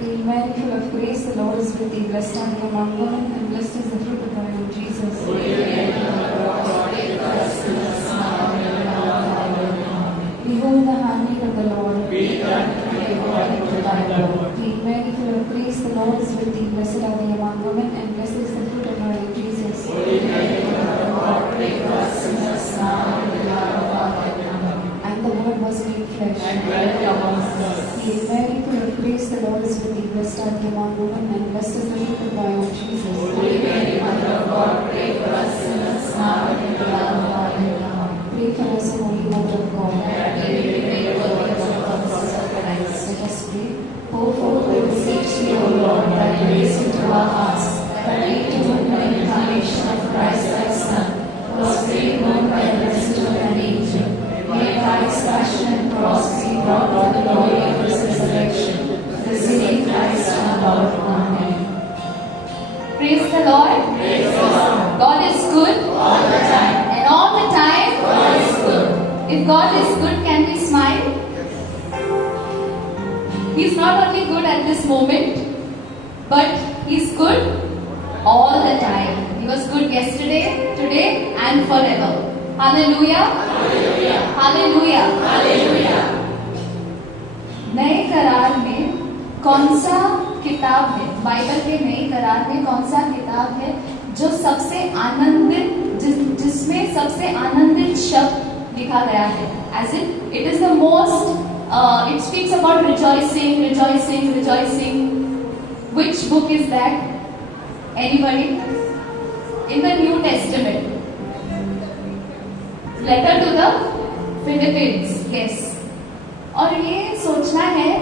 Hail Mary, full of grace, the Lord is with thee. Blessed art thou among women, and blessed is the fruit of thy womb, Jesus. Behold the handmaid of the Lord. Be done to me according to thy word. Hail Mary, full of grace, the Lord is with thee. Blessed art thou among women, and blessed is the fruit of thy womb, Jesus. Holy Mary, Mother of God, pray for us sinners now and at the hour of our death. Amen. And the Word was made flesh. And dwelt amongst us. Hail Mary, full of grace, the Lord is with thee. Blessed art thou among women, and blessed is the fruit of thy womb, Jesus. Holy Mary, Mother of God, pray for us sinners now and at the hour of our death. Amen. Pray for us, O Holy Mother of God. That we may be made worthy of the promise of Christ. Let us pray. Pour forth, we beseech thee, O Lord, thy grace into our hearts, that we too would know the incarnation of Christ thy Son, was made known by the message of an angel. May by his passion and cross be brought to the glory of his resurrection. The same Christ our Lord. Amen. Praise the Lord. Praise the Lord. God is good. All the time. And all the time. God is good. If God is good, can we smile? He's not only good at this moment, but He's good all the time. He was good yesterday, today, and forever. Hallelujah. Hallelujah. Hallelujah. Hallelujah. नए करार में कौन सा किताब है? Bible के नए करार में कौन सा किताब है जो सबसे आनंदित जिसमें सबसे आनंदित शब्द लिखा गया है? As it is the most it speaks about rejoicing, rejoicing, rejoicing. Which book is that? Anybody? In the New Testament. Letter to the Philippines. Yes. और ये सोचना है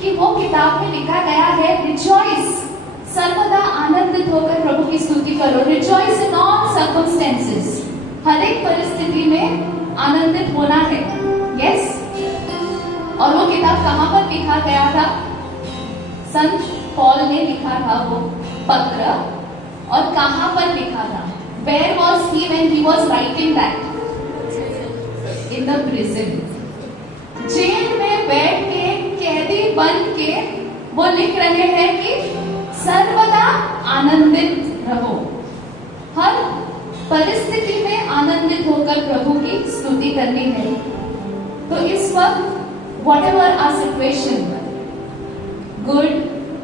कि वो किताब में लिखा गया है रिजॉइस, सर्वदा आनंदित होकर प्रभु की स्तुति करो. Rejoice in all circumstances. हर एक परिस्थिति में आनंदित होना है. यस. और वो किताब कहाँ पर लिखा गया था? संत पॉल ने लिखा था वो पत्र. और कहाँ पर लिखा था? Where was he when he was writing that? In the prison. Jail में बैठ के कैदी बन के वो लिख रहे हैं कि सर्वदा आनंदित रहो. हर परिस्थिति में आनंदित होकर प्रभु की स्तुति करनी है. तो इस वक्त whatever our situation, good,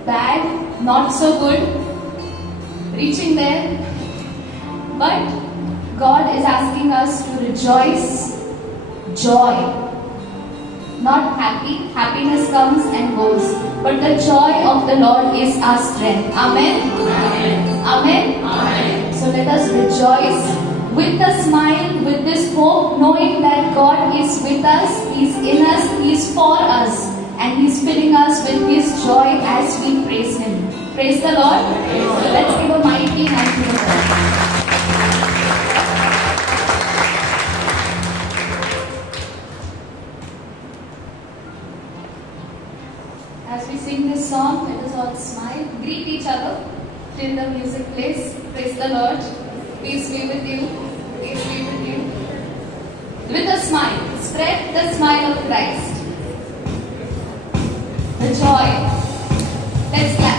bad, not so good, reaching there, but God is asking us to rejoice, joy. Not happy. Happiness comes and goes. But the joy of the Lord is our strength. Amen? Amen. Amen? Amen. So let us rejoice with a smile, with this hope, knowing that God is with us, He's in us, He's for us, and He's filling us with His joy as we praise Him. Praise the Lord. So let's give a mighty hand to the Lord. As we sing this song, let us all smile, greet each other till the music plays. Praise the Lord. Peace be with you. Peace be with you. With a smile, spread the smile of Christ. The joy. Let's clap.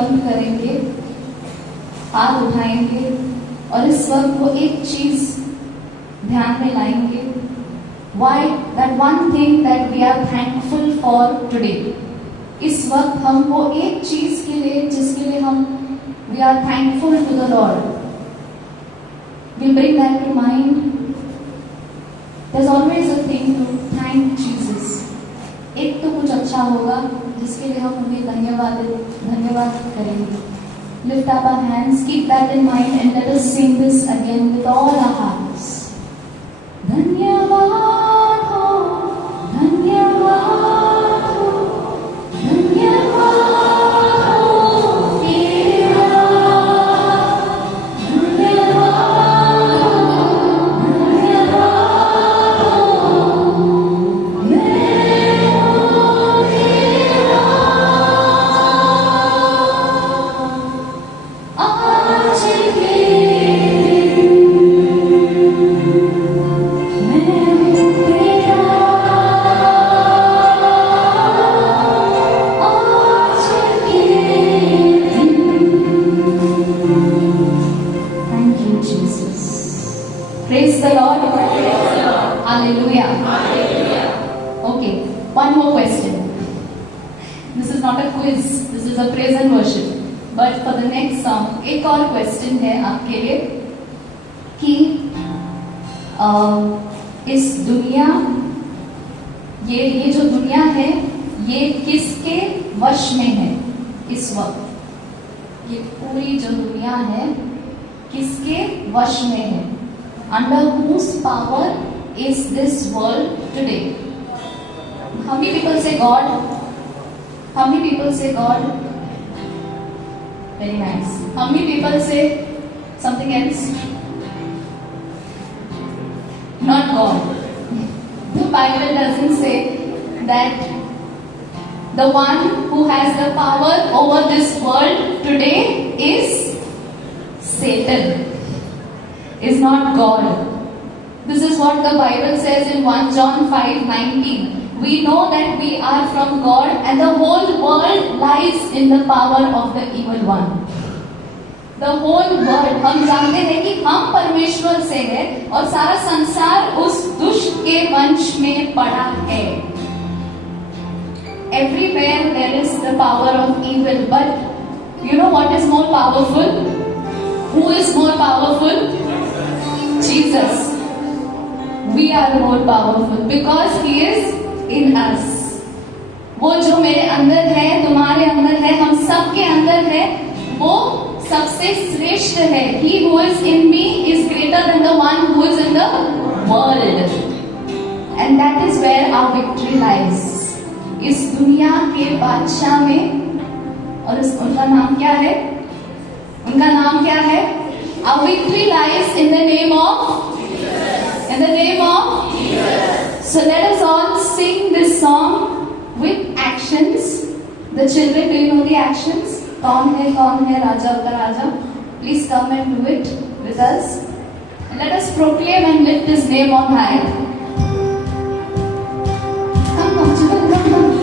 बंद करेंगे, हाथ उठाएंगे और इस वक्त वो एक चीज ध्यान में लाएंगे. Why that one thing that we are thankful for today. इस वक्त हम वो एक चीज के लिए जिसके लिए हम we are thankful to the Lord. We bring that to mind. There's always a thing to thank Jesus. एक तो कुछ अच्छा होगा जिसके लिए हम उन्हें धन्यवाद करेंगे. Lift up our hands, keep that in mind, and let us sing this again with all our hearts. धन्यवाद हो, धन्यवाद हो, धन्यवाद हो तेरा, धन्यवाद हो, धन्यवाद हो, मैं हूँ तेरा. आज के Praise the Lord. Hallelujah. Okay, one more question. This is not a quiz, this is a praise and worship. But for the next song, एक और question है आपके लिए कि इस दुनिया, ये जो दुनिया है, ये किसके वश में है इस वक्त? ये पूरी जो दुनिया है किसके वश में है? Under whose power is this world today? How many people say God? How many people say God? Very nice. How many people say something else? Not God. The Bible doesn't say that the one who has the power over this world today is Satan. Is not God. This is what the Bible says in 1 John 5:19. We know that we are from God and the whole world lies in the power of the evil one. The whole world, हम जानते हैं कि हम परमेश्वर से हैं और सारा संसार उस दुष्ट के वंश में पड़ा है. Everywhere there is the power of evil, but you know what is more powerful? Who is more powerful? Jesus. We are more powerful because He is in us. वो जो मेरे अंदर है, तुम्हारे अंदर है, हम सब के अंदर है, वो सबसे श्रेष्ठ है. He who is in me is greater than the one who is in the world. And that is where our victory lies. इस दुनिया के बादशाह में, और उनका नाम क्या है? उनका नाम क्या है? Our victory lies in the name of Jesus. In the name of Jesus. So let us all sing this song with actions. The children, do you know the actions? कौन है राजा का राजा? Please come and do it with us. And let us proclaim and lift His name on high. Come, children, come.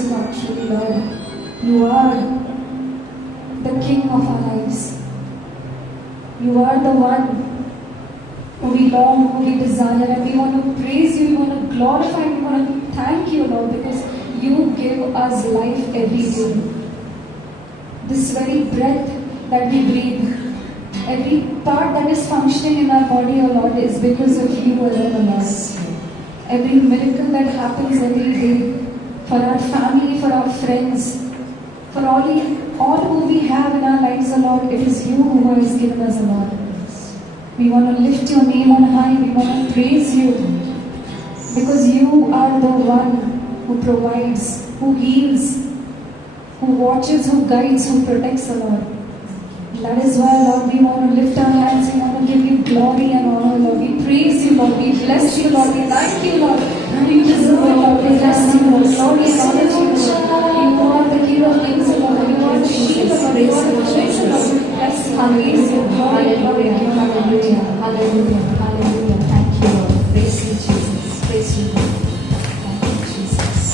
Absolutely, Lord. You are the King of our lives. You are the one who we long, who we desire, and we want to praise you, we want to glorify you, we want to thank you, Lord, because you give us life every day. This very breath that we breathe, every part that is functioning in our body, O Lord, is because of you alone, O Lord. Every miracle that happens every day, for our family, for our friends, for all who we have in our lives, O Lord, it is you who has given us, O Lord. We want to lift your name on high, we want to praise you, because you are the one who provides, who heals, who watches, who guides, who protects, O Lord. That is why, Lord, we want to lift our hands, we want to give you glory and honor, Lord. We praise you, Lord. We bless you, Lord. We thank you, Lord. You deserve it, Lord. We bless you, Lord. Lord, we acknowledge you, Lord. You are the King of Kings, Lord. You are the Shield of our praise, Lord. Bless you. Hallelujah. Hallelujah. Hallelujah. Hallelujah. Hallelujah. Thank you, Lord. Praise you, Jesus. Praise you, Lord. Thank you, Jesus.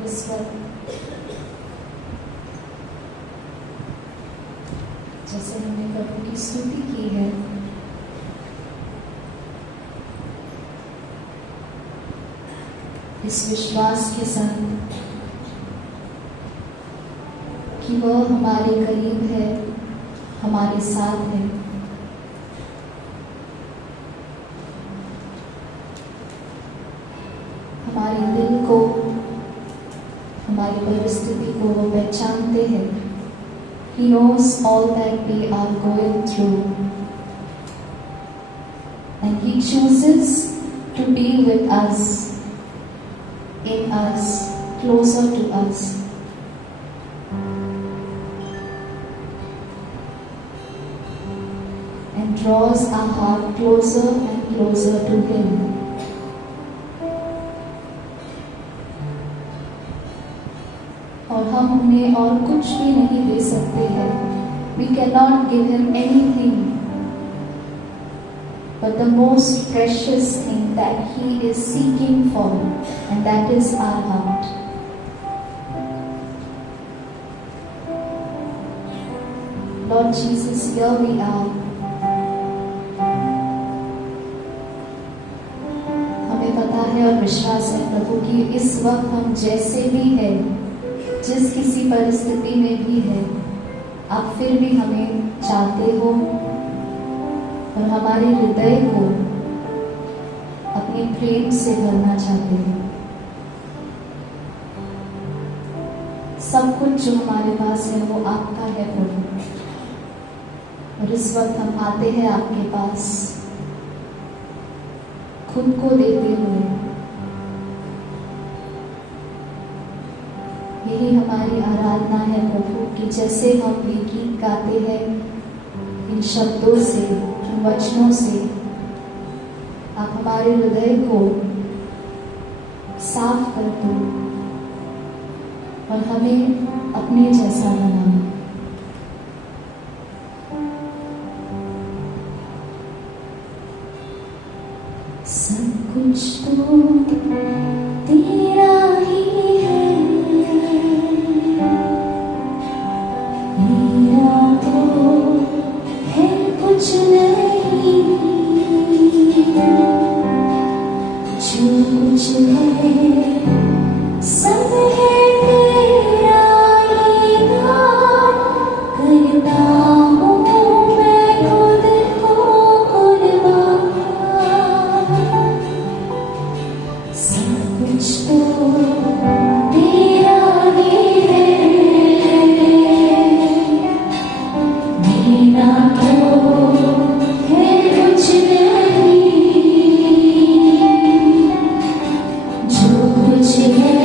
और इस वक्त जैसे हमने प्रभु की स्तुति की है, इस विश्वास के संग कि वह हमारे करीब है, हमारे साथ है, हमारे दिल को, हमारी परिस्थिति को वो पहचानते हैं। He knows all that we are going through, and He chooses to be with us, in us, closer to us. And draws our heart closer and closer to Him. और हम उन्हें और कुछ भी नहीं दे सकते हैं. We cannot give Him anything, but the most precious thing that He is seeking for, and that is our heart. Lord Jesus, here we are. हमें पता है और विश्वास है प्रभु कि इस वक्त हम जैसे भी हैं, जिस किसी परिस्थिति में भी है, आप फिर भी हमें चाहते हो और हमारे हृदय को अपने प्रेम से भरना चाहते हो. सब कुछ जो हमारे पास है वो आपका है प्रभु, और इस वक्त हम आते हैं आपके पास खुद को देते हुए. यही हमारी आराधना है प्रभु कि जैसे हम ये गीत गाते हैं, इन शब्दों से, इन वचनों से आप हमारे हृदय को साफ कर दो और हमें अपने जैसा बनाओ. सब कुछ तो तेरा ही है, मेरा तो है कुछ नहीं. जो कुछ है सब है तेरा ही दान. करता हूँ मैं खुद को कुर्बान. सब कुछ तो तेरा ही है, मेरा तो है कुछ नहीं. जो कुछ है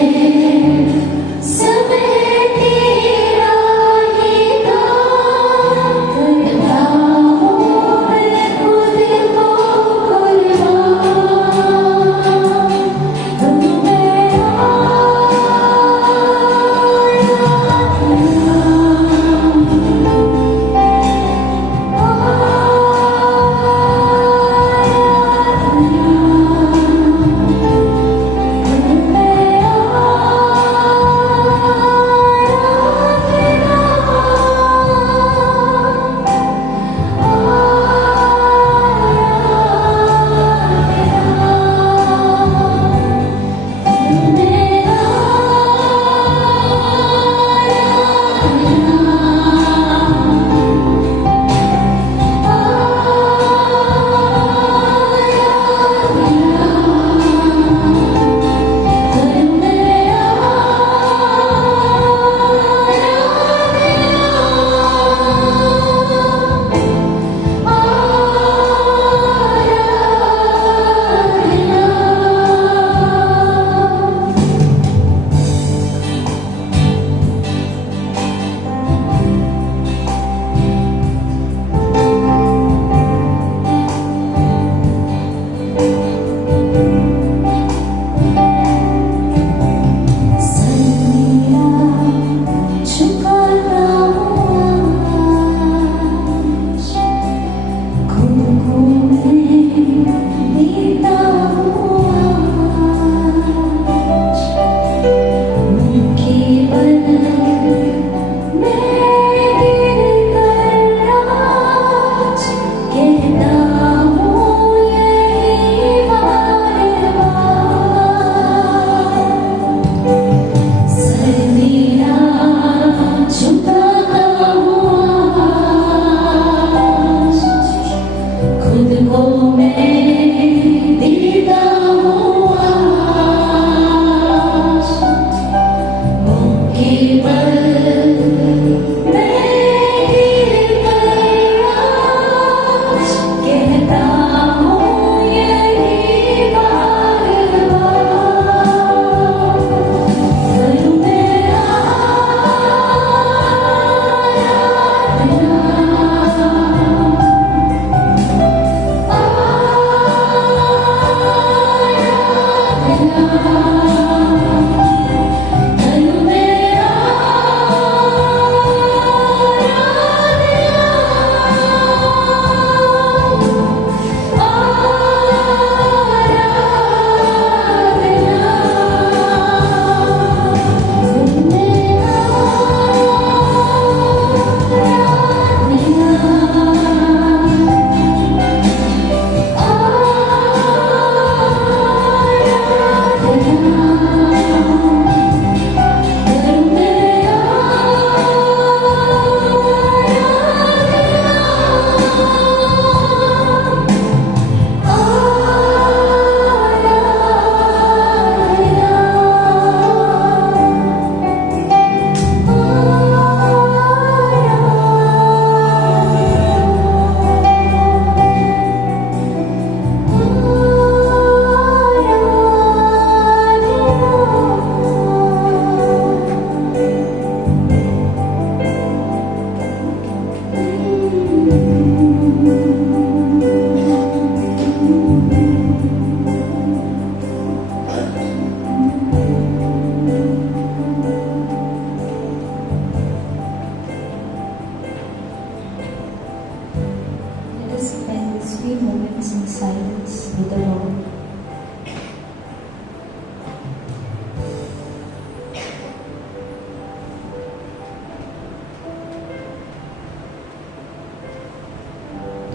with the Lord.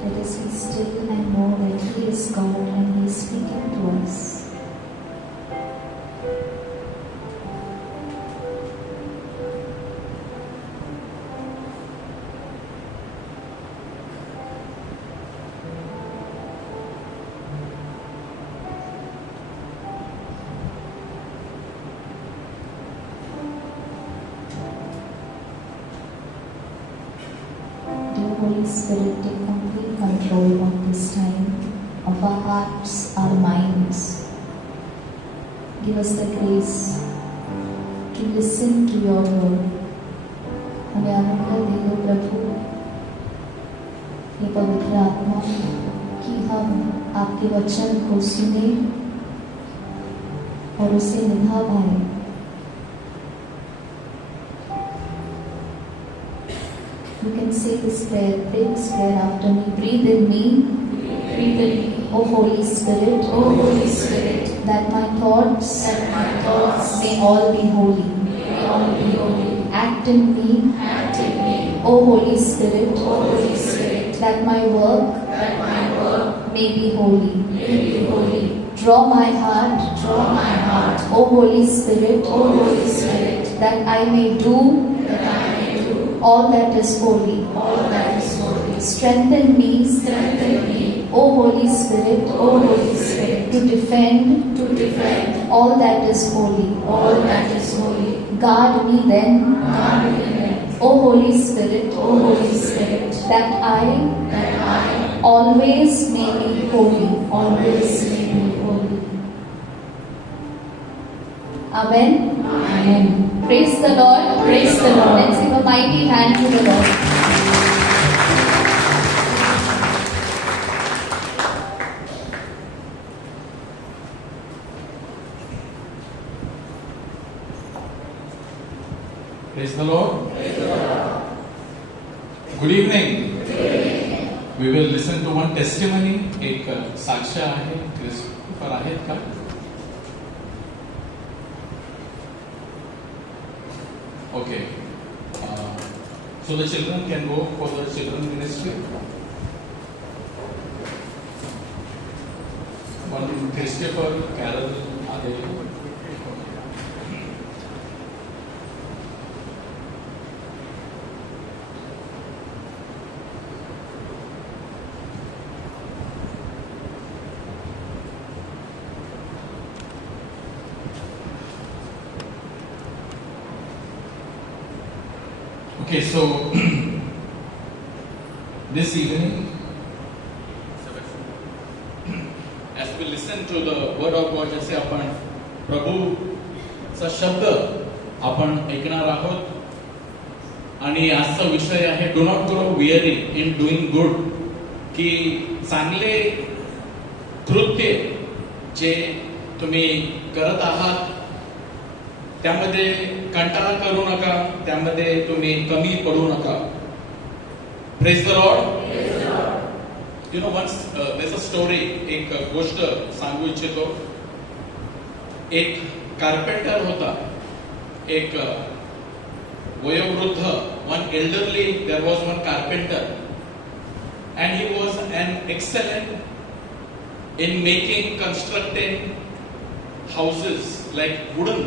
Let us be still and know that He is God and He is speaking to us. Dear Holy Spirit, take complete control of this time, of our hearts, our minds. Give us the grace to listen to your word. हमें अनुग्रह दे दो प्रभु, ये पवित्र आत्मा, कि हम आपके वचन को सुने और उसे निभा पाए. You can say this prayer, pray this prayer after me. Breathe in me, breathe in me, O Holy Spirit, O Holy Spirit, that my thoughts may all be holy. may all be holy. Act in me, Act in me, O Holy Spirit, O Holy Spirit, that my work that my work may be holy. may be holy. Draw my heart, Draw my heart, O Holy Spirit, O Holy Spirit, that I may do that I may do all that is holy. all that is holy. Strengthen me, Strengthen me, O Holy Spirit, O Holy Spirit, to defend to defend all that is holy. all that is holy. Guard me then, Guard me then, O Holy Spirit, O Holy Spirit, that I that I always may be holy. always may be holy. Amen. Amen. Praise the Lord. Praise the Lord. Let's give a mighty hand to the Lord. Praise the Lord. Good evening. We will listen to one testimony. एक साक्ष्य आहे, Christopher आहेत का? Okay. So the children can go for the children ministry. One Christopher, Carol, Adele. Okay, so this evening, as we listen to the word of God, जैसे आपण प्रभूचा शब्द आपण ऐकणार आहोत आणि आजचा विषय आहे do not grow weary in doing good, की चांगले कृत्य जे तुम्ही करत आहात त्यामध्ये कंटाळा करू नका, त्यामध्ये तुम्ही कमी पडू नका. Praise the Lord. You know once there a story, एक गोष्ट सांगू इच्छितो. एक कार्पेंटर होता, एक वयोवृद्ध, one elderly, there was one carpenter and he was an excellent in making, constructing houses like wooden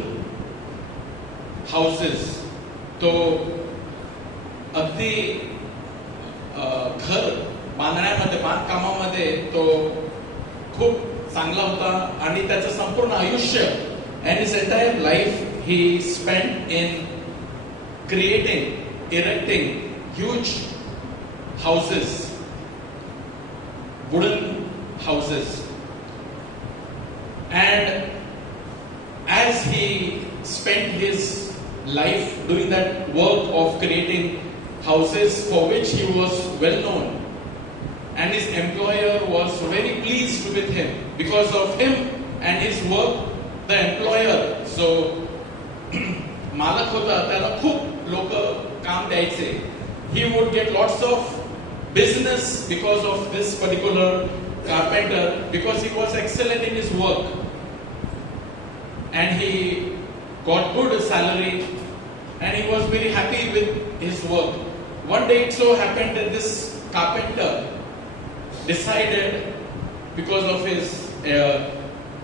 houses. तो अगदी घर बांधण्यामध्ये, बांधकामामध्ये तो खूप चांगला होता आणि त्याचं संपूर्ण आयुष्य and his entire life he spent in creating, erecting huge houses, wooden houses. And as he spent his life doing that work of creating houses for which he was well known, and his employer was very pleased with him because of him and his work, the employer, so मालक होता, त्याला खूप लोक काम द्यायचे. He would get lots of business because of this particular carpenter because he was excellent in his work and he got good salary and he was very happy with his work. One day it so happened that this carpenter decided, because of his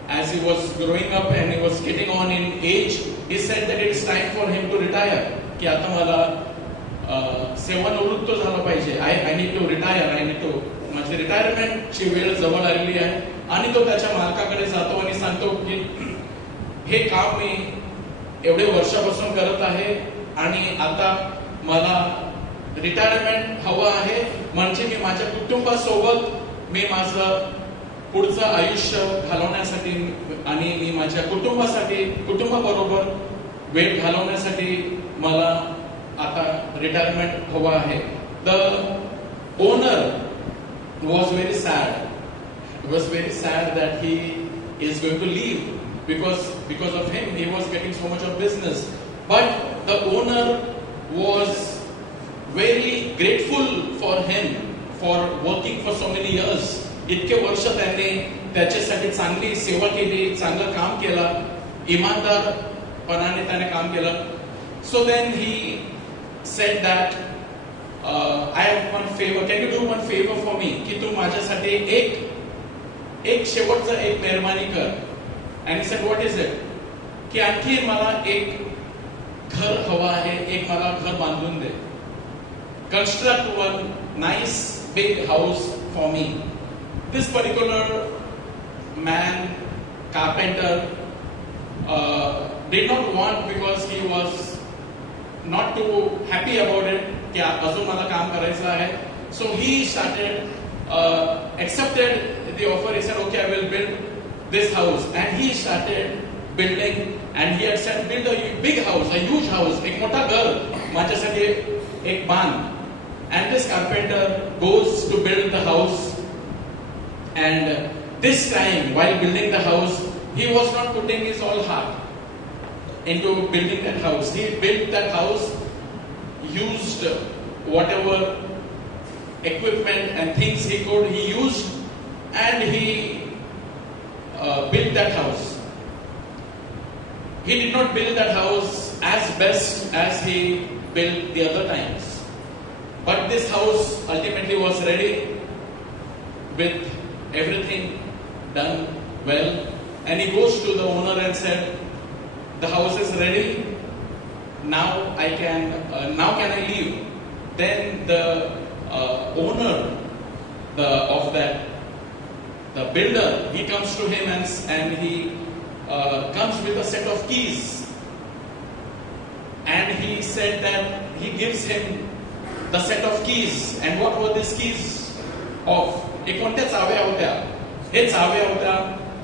as he was growing up and he was getting on in age, he said that it's time for him to retire. की आता मला सेवानिवृत्त झालं पाहिजे. I need to retire. I need to, माझी रिटायरमेंटची वेळ जवळ आलेली आहे. आणि तो त्याच्या मालकाकडे जातो आणि सांगतो की हे काम मी एवढे वर्षापासून करत आहे आणि आता मला रिटायरमेंट हवं आहे, म्हणजे मी माझ्या कुटुंबासोबत मी माझं पुढचं आयुष्य घालवण्यासाठी आणि मी माझ्या कुटुंबाबरोबर वेळ घालवण्यासाठी मला आता रिटायरमेंट हवं आहे. The owner was very sad. He was very sad that he is going to leave because of him he was getting so much of business. But the owner was very grateful for him for working for so many years. इतके वर्ष त्याने त्याच्यासाठी चांगली सेवा केली, चांगलं काम केलं, इमानदारपणाने त्याने काम केलं. So then he said that I have one favor. Can you do one favor for me? की तू माझ्यासाठी एक शेवटचा एक मेहरबानी कर. And he said, what is it? की आणखी मला एक घर हवं आहे, एक मला घर बांधून दे. Construct one nice big house for me. This particular man, carpenter, did not want, because he was not too happy about it, कि अजून मला काम करायचं आहे. So he started accepted the offer. He said, okay, I will build this house. And he started building, and he had said, build a big house, a huge house, एक मोठा घर माझ्यासाठी एक बांध. And this carpenter goes to build the house, and this time while building the house, he was not putting his all heart into building that house. He built that house, used whatever equipment and things he could, he used, and he built that house. He did not build that house as best as he built the other times. But this house ultimately was ready with everything done well. And he goes to the owner and said, the house is ready. Now can I leave? Then the owner of that, the builder, he comes to him and he comes with a set of keys. And he said that he gives him the set of keys. And what were these keys of? हे कोणत्या चाव्या होत्या? हे चाव्या होत्या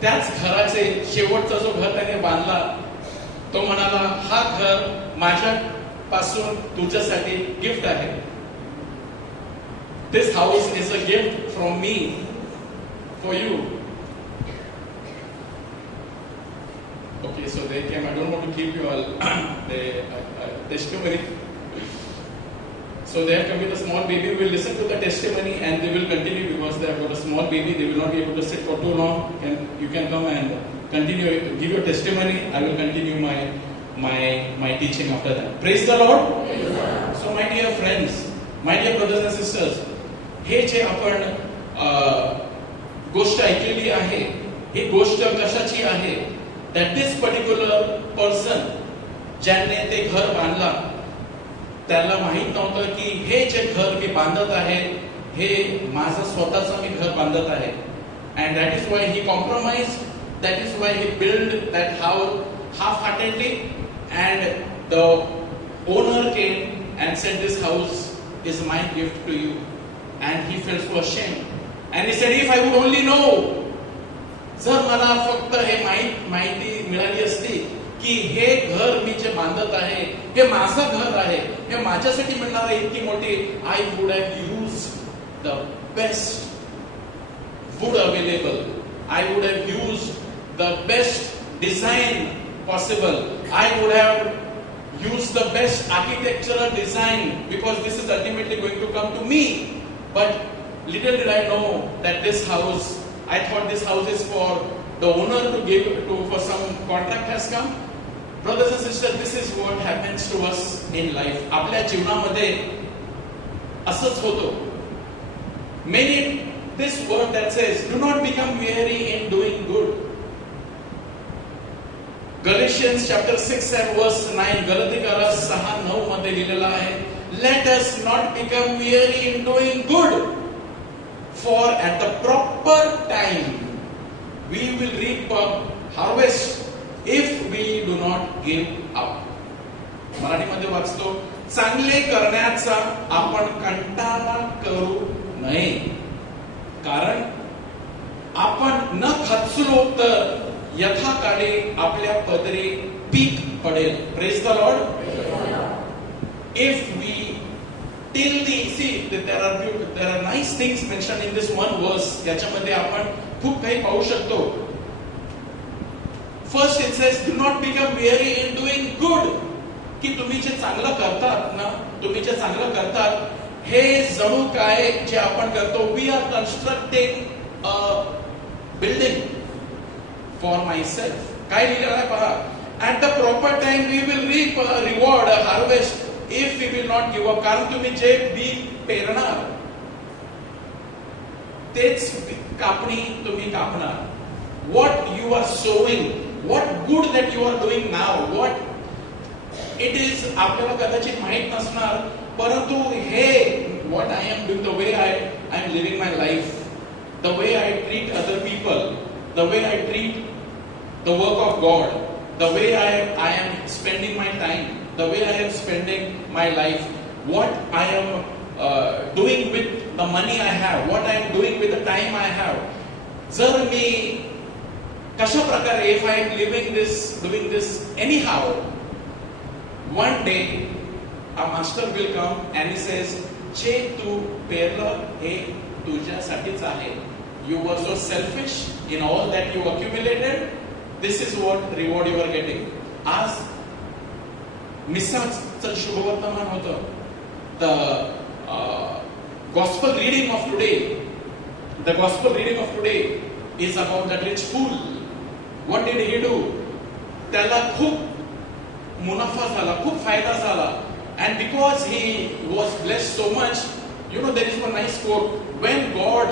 त्याच घराचे. शेवटचा जो घर त्याने बांधला, तो म्हणाला, हा घर माझ्यापासून तुझ्यासाठी गिफ्ट आहे. This house is a gift from me for you. Okay, so they came. I don't want to keep you all the testimony. So they have come with a small baby. We will listen to the testimony and they will continue, because they have got a small baby. They will not be able to sit for too long. And you can come and continue, give your testimony. I will continue my teaching after that. Praise the Lord. Praise the Lord. So my dear friends, my dear brothers and sisters, हे जे आपण गोष्ट ऐकलेली आहे, ही गोष्ट कशाची आहे? That this particular person, ज्याने ते घर बांधला, त्याला माहित नव्हतं की हे जे घर मी बांधत आहे, हे माझं स्वतःचं मी घर बांधत आहे. And that is why he compromised. That is why he built that house half-heartedly. And the owner came and said, this house is my gift to you. And he felt so ashamed. And he said, if I would only know, जर मला फक्त हे माहिती मिळाली असती की हे घर मी जे बांधत आहे, हे माझं घर आहे, हे माझ्यासाठी मिळणार आहे इतकी मोठी, I would have used the best wood available. I would have used the best design possible. I would have used the best architectural design, because this is ultimately going to come to me. But little did I know that this house I thought this house is for the owner to give to, for some contract has come. Brothers and sisters, this is what happens to us in life. आपल्या जीवनामध्ये असंच होतो. Many this word that says, do not become weary in doing good. Galatians chapter 6 and verse 9, गलातिकाला 6:9 मध्ये लिहिलेलं आहे, let us not become weary in doing good, for at the proper time we will reap a harvest if we do not give up. मराठीमध्ये वाचतो, चांगले करण्याचा आपण कंटाळा करू नये, कारण आपण न खचलो तर यथाकाळी आपल्या पदरी पीक पडेल. Praise the Lord. If we till the see there are nice things mentioned in this one verse. याच्यामध्ये आपण खूप काही पाहू शकतो. First it says, do not become weary in doing good. की तुम्ही जे चांगलं करतात ना, तुम्ही जे चांगलं करतात, हे जणू काय जे आपण करतो, we are constructing a building for myself. काय लिहिलेलं आहे पहा, at the proper time we will reap a reward, a harvest if we will not give up. कारण तुम्ही जे बी पेरणार तेच कापणी तुम्ही कापणार. What you are sowing, what good that you are doing now, what it is, आपल्याला कदाचित माहित नसणार, परंतु हे what I am doing, the way I am living my life, the way I treat other people, the way I treat the work of God, the way I am spending my time, the way I am spending my life, what I am doing with the money I have, what I am doing with the time I have. जर मी कशा प्रकारे, if I am doing this anyhow, one day a master will come and he says, जे तू पेरलं हे तुझ्यासाठीच आहे. You were so selfish in all that you accumulated. This is what reward you are getting. आज मिसाचं शुभवर्तमान होतं. The gospel reading of today is about that rich fool. What did he do? त्याला खूप मुनाफा झाला, खूप फायदा झाला. And because he was blessed so much, you know, there is one nice quote, when God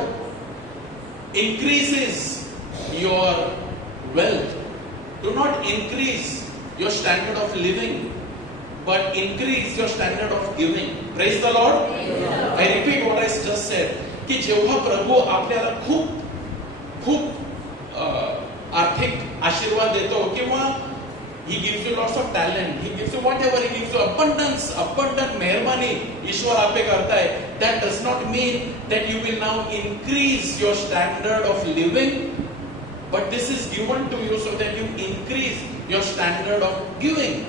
increases your wealth, do not increase your standard of living, but increase your standard of giving. Praise the Lord. I repeat what I just said, की जेव्हा प्रभू आपल्याला खूप आर्थिक आशीर्वाद देतो, किंवा He gives you lots of talent, He gives you whatever, He gives you abundant मेहरबानी ईश्वर आप पे करता है. That does not mean that you will now increase your standard of living, but this is given to you so that you increase your standard of giving.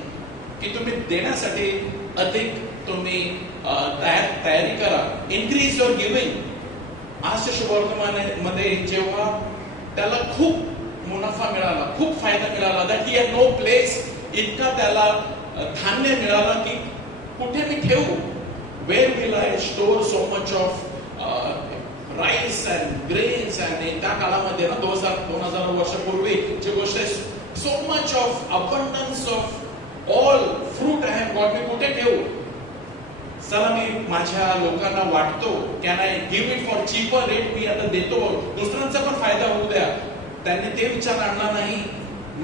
कि तुम्ही देण्यासाठी अधिक तुम्ही तयारी करा. Increase your giving. आजच्या शुभवर्तमानामध्ये जेव्हा त्याला खूप मुनाफा मिळाला, खूप फायदा मिळाला, that he had no place, इतका त्याला धान्य मिळाला की कुठे मी ठेवू, where will I store so much of rice and grains, and त्या काळामध्ये ना 2000 वर्षापूर्वी जी गोष्ट आहे, so much of abundance of all fruit I have got, मी कुठे ठेवू. चला मी माझ्या लोकांना वाटतो, can I give it for cheaper rate, मी आता देतो, दुसऱ्यांचा पण फायदा होऊ द्या. त्यांनी ते विचार आणणार नाही,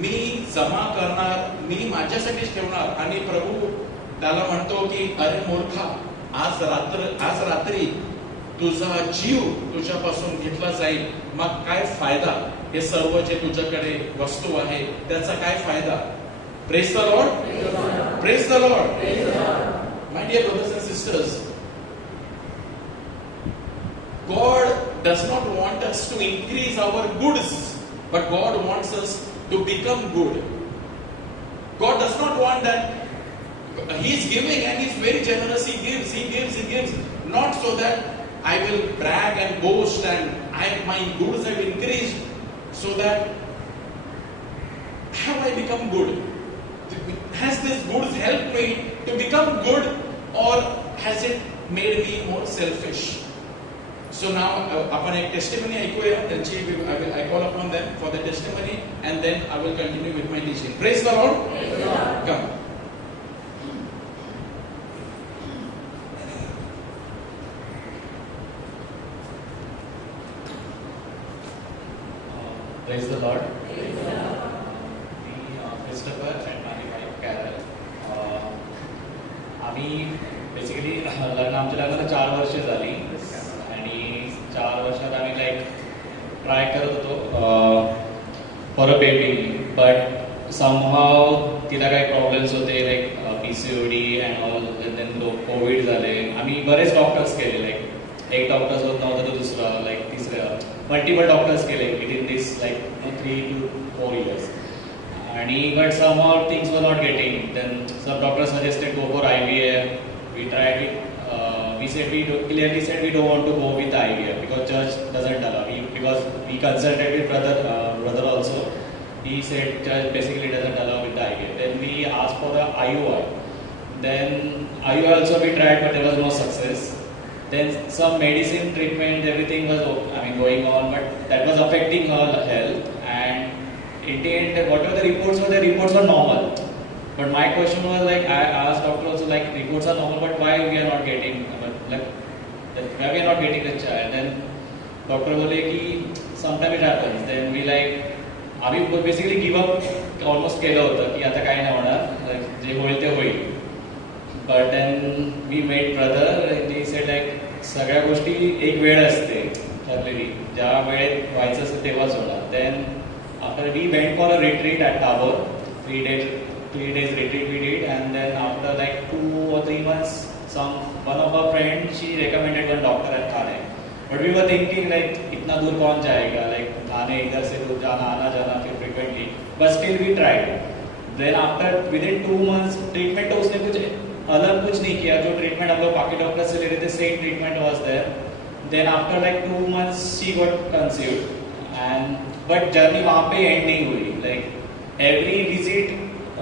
मी जमा करणार, मी माझ्यासाठीच ठेवणार. आणि प्रभू त्याला म्हणतो की अरे मूर्खा, आज रात्री तुझा जीव तुझ्यापासून घेतला जाईल, मग काय फायदा, हे सर्व जे तुझ्याकडे वस्तू आहे त्याचा काय फायदा. Praise the Lord. Praise the Lord. My dear brothers and sisters, God does not want us to increase our goods, but God wants us to become good. God does not want that. He is giving and He is very generous. He gives, not so that I will brag and boast and my goods have increased, so that have I become good? Has this goods helped me to become good, or has it made me more selfish? So now आपण एक testimony ऐकूया त्यांची. I call upon them for the testimony and then I will continue with my teaching. Praise the Lord. Come. Praise the Lord. Christopher and my wife Carol. आम्ही basically आमच्या लग्नाला 4 वर्ष झाली आणि 4 वर्षात आम्ही लाईक ट्राय करत होतो for a baby, but somehow तिला काही प्रॉब्लेम्स होते like PCOD and all. Then covid झाले. आम्ही बरेच डॉक्टर्स केले, लाईक एक डॉक्टर्स होत नव्हतं तर दुसरा, लाईक तिसऱ्या मल्टिपल डॉक्टर्स केले within this like 3 to 4 years. And but somehow things were not getting. Then some doctors suggested go for IVF. We tried it. Clearly said we don't want to go with IVF because church doesn't allow. Because we consulted with brother also. He said church basically doesn't allow with the IVF. Then we asked for the IUI. Then IUI also we tried, but there was no success. Then some medicine treatment, everything was going on, but that was affecting her health. And in the end, whatever the reports were normal. But my question was like, I asked doctor also like, reports are normal, but why we are not getting, why we are not getting the child? Then doctor बोले कि sometimes it happens. Then we like, आम्ही basically give up almost केलं होतं की आता काय नाही होणार, जे होईल ते होईल. But then we met brother and he said like, सगळ्या गोष्टी एक वेळ असते ठरलेली, ज्या वेळेत व्हायचं असेल तेव्हाच होणार. Then after we went for a retreat at Tabor, 3 days retreat we did, and then after like 2 or 3 months, one of our friends, she recommended one doctor at Thane. But we were thinking like, इतना दूर कौन जाएगा, like Thane इधर से दूर जाना आना जाना फिर frequently, but still we tried. Then after within 2 months treatment तो उसने कुछ अलग कुछ नहीं किया, जो treatment हम लोग बाकी डॉक्टर से ले रहे थे same treatment was there. Then after like 2 months she got conceived. And but journey वहाँ पे एंड नहीं हुई. लाइक एवरी विजिट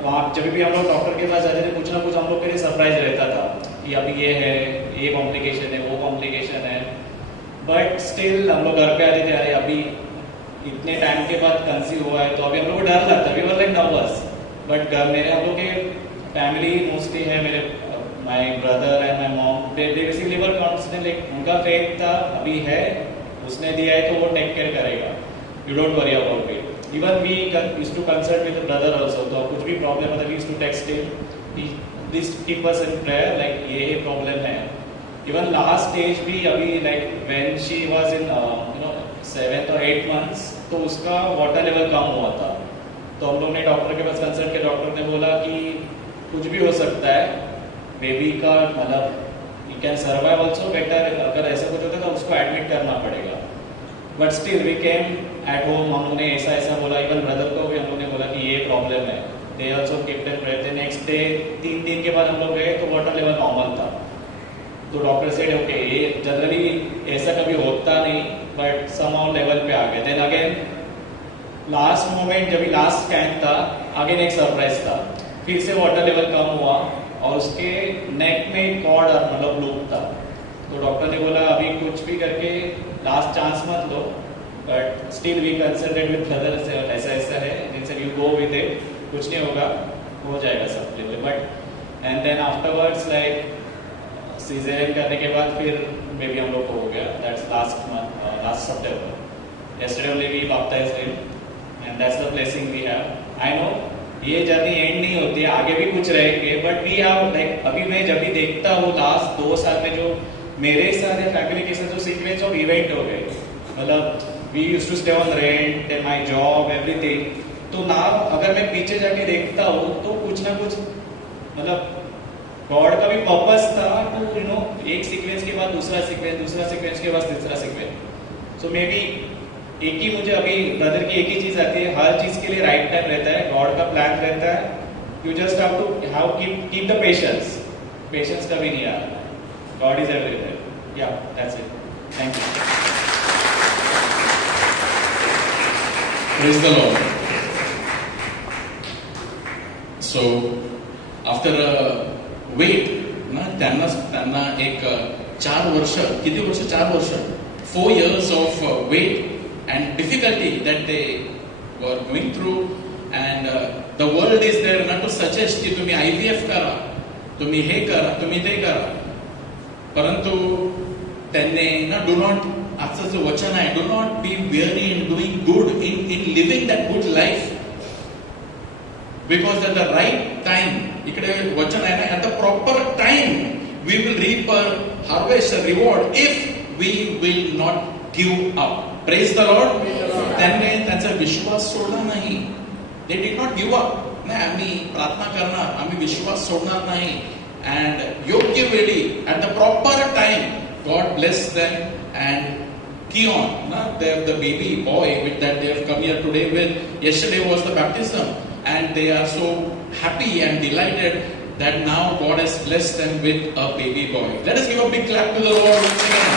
वहाँ जब भी हम लोग डॉक्टर के पास जाते थे, कुछ ना कुछ हम लोग के लिए सरप्राइज रहता था कि अभी ये है, ये कॉम्प्लिकेशन है, वो कॉम्प्लिकेशन है. बट स्टिल हम लोग घर पे आते थे, अरे अभी इतने टाइम के बाद कंसीव हुआ है तो अभी हम लोग को डर लगता है. We were like nervous. But मेरे हम लोग के फैमिली मोस्टली है, मेरे my brother and my mom, they basically were confident, like उनका फेथ था अभी है, उसने दिया है तो वो टेक केयर करेगा. You don't worry about it. Even we used to consult with the brother also. तो कुछ भी problem होता, we used to text him. This keep us in prayer. Like ये problem है. Even last stage भी अभी like when she was in 7th or 8th months, तो उसका water level कम हुआ था. तो हम लोग ने डॉक्टर के पास कंसल्ट किया. डॉक्टर ने बोला कि कुछ भी हो सकता है, बेबी का मतलब you can survive also better. अगर ऐसा कुछ होता तो उसको एडमिट करना पड़ेगा. But still we came at home. हम लोग ने ऐसा बोला. इवन ब्रदर को भी हम लोग ने बोला कि ये प्रॉब्लम है. They also kept and prayer. Next day 3 दिन के बाद हम लोग गए तो वाटर लेवल नॉर्मल था. तो डॉक्टर सेड ओके, ये जनरली ऐसा कभी होता नहीं, बट समहाउ लेवल पे आ गए. देन अगेन लास्ट मोमेंट जब लास्ट स्कैन था, अगेन एक सरप्राइज था. फिर से वाटर लेवल कम हुआ और उसके नेक में कॉर्ड मतलब लूप था. तो डॉक्टर ने बोला अभी कुछ भी करके लास्ट चांस मत लो. But still we consulted with brother, ऐसा है जिनसे यू गो विद इट, कुछ नहीं होगा, हो जाएगा सब level. But and then afterwards like caesarean करने के बाद फिर बेबी हम लोग को हो गया. That's last September. Yesterday only we baptized him and that's the blessing we have. I know ये जर्नी एंड नहीं होती है, आगे भी कुछ रहेंगे. बट वी हैव लाइक अभी मैं जब भी देखता हूँ लास्ट 2 साल में जो मेरे सारे फैमिली के साथ जो सीक्वेंस ऑफ इवेंट हो गए, मतलब we used to stay on rent, my job, everything. तो ना अगर मैं पीछे जाके देखता हूँ तो कुछ ना कुछ मतलब गॉड का भी पर्पस था टू एक सीक्वेंस के बाद दूसरा सीक्वेंस के बाद तीसरा सीक्वेंस. सो मे बी एक ही मुझे अभी ब्रदर की एक ही चीज आती है, हर चीज के लिए राइट टाइम रहता है, गॉड का प्लान रहता है. You just have to keep the patience कभी नहीं आना. God is everywhere. Yeah, that's it. Thank you. Praise the Lord. So after a wait ना त्यांना एक 4 वर्ष, किती वर्ष? 4 वर्ष 4 years of wait and difficulty that they were going through, and the world is there not to suggest की तुम्ही IVF करा, तुम्ही हे करा, तुम्ही ते करा, परंतु त्यांनी ना डू नॉट, आजचं जे वचन आहे, do not be weary in doing good, in living that good life, because at the right time, इकडे वचन आहे ना, at the proper time we will reap a harvest, a reward, if we will not give up. Praise the lord. त्यांनी त्यांचा विश्वास सोडला नाही. They did not give up. नाही, आम्ही प्रार्थना करणार, आम्ही विश्वास सोडणार नाही. अँड योग्य वेळी, at the proper time, God bless them and Keon, the baby boy with that they have come here today with. Yesterday was the baptism, and they are so happy and delighted that now God has blessed them with a baby boy. Let us give a big clap to the Lord once again.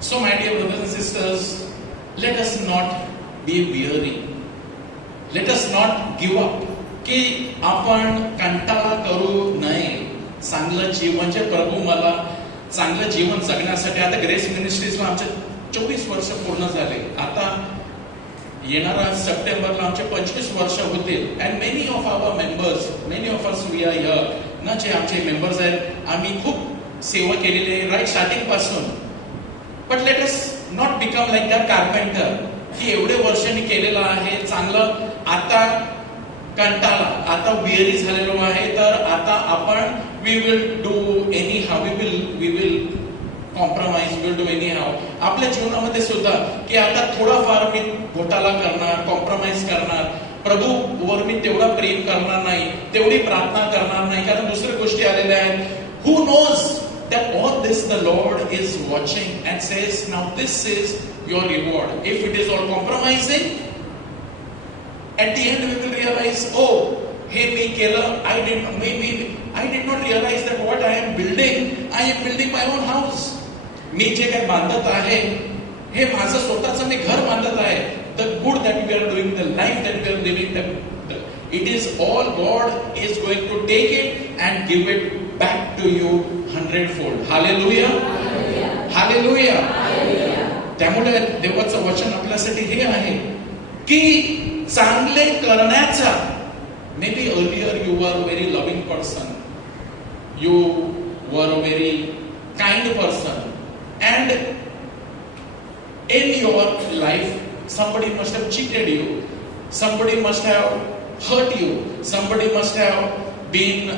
So my dear brothers and sisters, let us not be weary. Let us not give up. की आपण कंटाळा करू नये. चांगलं जीवन, जे प्रभू मला चांगलं जीवन जगण्यासाठी, आता ग्रेस मिनिस्ट्रीजला आमचे 24 वर्ष पूर्ण झाले. आता येणारा सप्टेंबरला आमचे 25 वर्ष होतील. And many of our members, many of us we are here ना, जे आमचे मेंबर्स आहेत, आम्ही खूप सेवा केलेली आहे राईट स्टार्टिंग पासून. But let us not become like that carpenter, की एवढे वर्षांनी केलेलं आहे चांगलं, आता कंटाळा, आता वेअरी झालेलो आहे, तर आता आपण we will do anyhow, we will compromise, will do anyhow. आपल्या जीवनामध्ये सुद्धा की आता थोडाफार मी घोटाळा करणार, कॉम्प्रोमाइज करणार, प्रभूवर मी तेवढा प्रेम करणार नाही, तेवढी प्रार्थना करणार नाही, कारण दुसऱ्या गोष्टी आलेल्या आहेत. Who knows that all this the Lord is watching and says, now this is your reward. If it is all compromising, at the end we will realize, oh, hey, me kela, I did not realize that what I am building my own house. मी जे काही बांधत आहे, हे माझं स्वतःचं मी घर बांधत आहे. The good that we are doing, the life that we are living, it is all God is going to take it and give it back to you 100-fold. Hallelujah. Hallelujah. त्यामुळे देवाचं वचन आपल्यासाठी हे आहे की चांगले करण्याचा, may be earlier you were very loving person, you were a very kind person, and in your life somebody must have cheated you, somebody must have hurt you, somebody must have been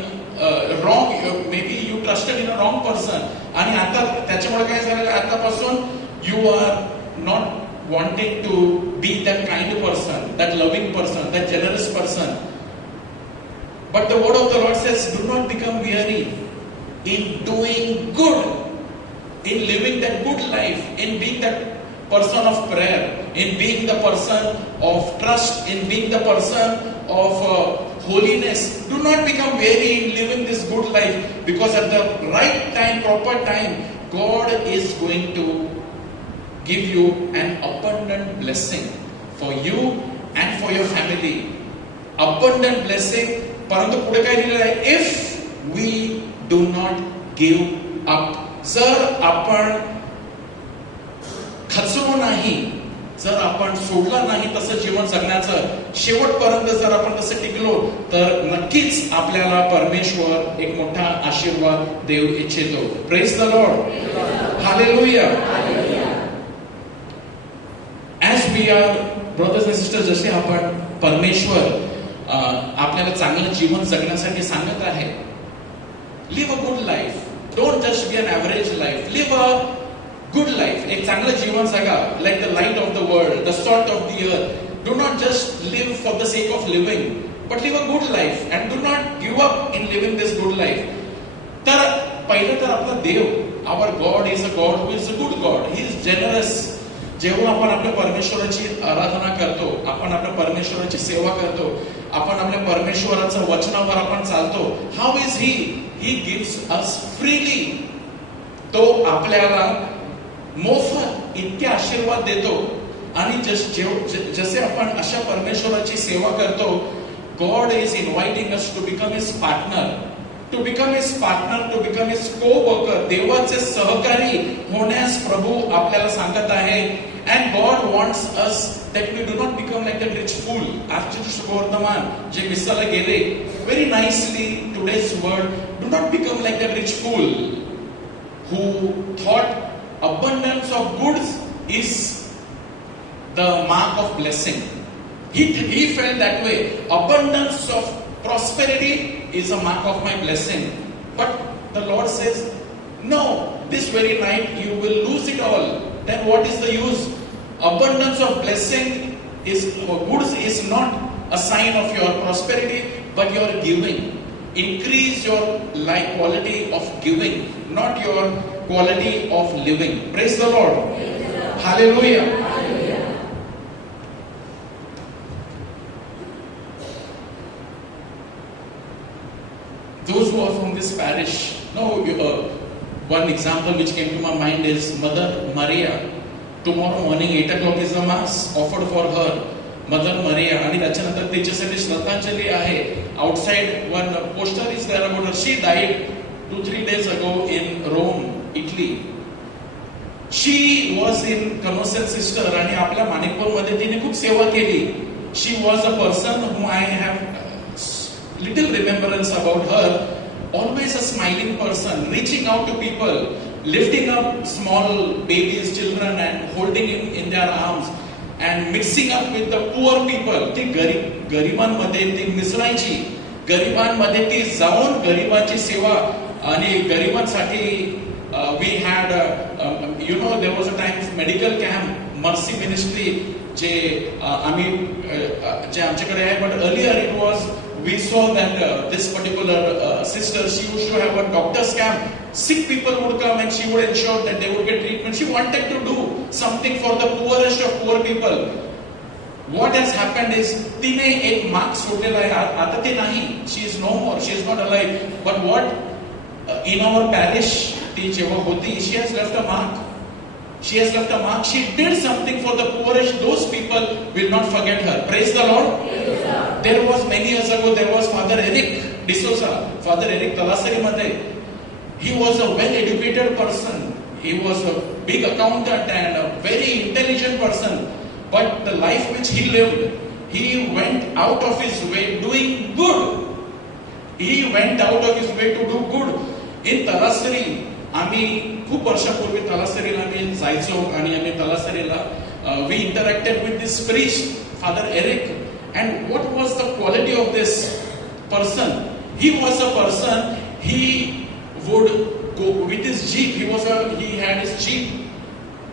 wrong, maybe you trusted in a wrong person, आणि आता त्याच्यामुळे काय झालं, आतापासून you are not wanting to be that kind person, that loving person, that generous person. But the word of the Lord says, do not become weary in doing good, in living that good life, in being that person of prayer, in being the person of trust, in being the person of holiness. Do not become weary in living this good life, because at the right time, proper time, God is going to give you an abundant blessing for you and for your family. Abundant blessing. परंतु पुढे काय लिहिलेलं आहे, if we do not give up. जर आपण खचलो नाही, जर आपण सोडलं नाही तसं जीवन जगण्याचं, शेवटपर्यंत जर आपण तसं टिकलो, तर नक्कीच आपल्याला परमेश्वर एक मोठा आशीर्वाद देऊ इच्छितो. Praise the Lord. Hallelujah. As we are brothers and sisters, जसे आपण परमेश्वर आपल्याला चांगलं जीवन जगण्यासाठी सांगत आहे, live a good life. Don't just be an average life, live a good life. एक चांगलं जीवन जगा, like the light of the world, the salt of the earth. Do not just live for the sake of living, but live a good life and do not give up in living this good life. तर पहिलं तर आपला देव, our God is a God who is a good God. He is generous. जेव्हा आपण आपल्या परमेश्वराची आराधना करतो, आपण आपल्या परमेश्वराची सेवा करतो, आपण आपल्या परमेश्वराच्या वचनावर आपण चालतो, how is he? He gives us freely. तो आपल्याला मोफत इतके आशीर्वाद देतो. आणि जसे आपण अशा परमेश्वराची सेवा करतो, God is inviting us to become his partner. to become his partner, to become his co-worker, देवाचे सहकारी होण्यास प्रभू आपल्याला सांगत आहे. And God wants us that we do not become like that rich fool. आजचे शुभवर्तमान जे मिसाला गेले, very nicely today's word, do not become like that rich fool who thought abundance of goods is the mark of blessing. He felt that way. Abundance of prosperity is a mark of my blessing. But the Lord says, no, this very night you will lose it all. Then what is the use? Abundance of blessing or goods is not a sign of your prosperity, but your giving. Increase your life quality of giving, not your quality of living. Praise the Lord. Hallelujah. Those who are from this parish, one example which came to my mind is Mother Maria. Tomorrow morning 8 o'clock is the mass offered for her, Mother Maria. आणि त्याच्यानंतर तिच्यासाठी श्रद्धांजली आहे. Outside one poster is there about her. She died 2-3 days ago in Rome, Italy. She was in Canossian sister आणि आपल्या माणिकपूरमध्ये तिने खूप सेवा केली. She was a person whom I have little remembrance about her. Always a smiling person, reaching out to people, lifting up small babies, children and holding him in their arms and mixing up with the poor people. ती गरिबांमध्ये ती मिसळायची, गरिबांमध्ये ती जाऊन गरिबांची सेवा आणि गरिबांसाठी we had there was a time medical camp, mercy ministry जे आम्ही जे आमच्याकडे आहे. But earlier it was, we saw that this particular sister, she used to have a doctor's camp. Sick people would come and she would ensure that they would get treatment. She wanted to do something for the poorest of poor people. What has happened is, तिने एक mark सोडलेला आहे. आता ते नाही. She is no more. She is not alive. But what in our parish, ती जेव्हा होती, she has left a mark. She has left a mark. She did something for the poorest. Those people will not forget her. Praise the Lord. There was many years ago, there was Father Eric D'Souza, Father Eric Talasari Mate. He was a well-educated person. He was a big accountant and a very intelligent person. But the life which he lived, he went out of his way doing good. He went out of his way to do good. In Talasari, आम्ही खूप वर्षापूर्वी तलासरीला आम्ही जायचो आणि आम्ही तलासरीला we interacted with this priest, Father Eric. And what was the quality of this person? He was a person, he would go with his jeep. He had his jeep.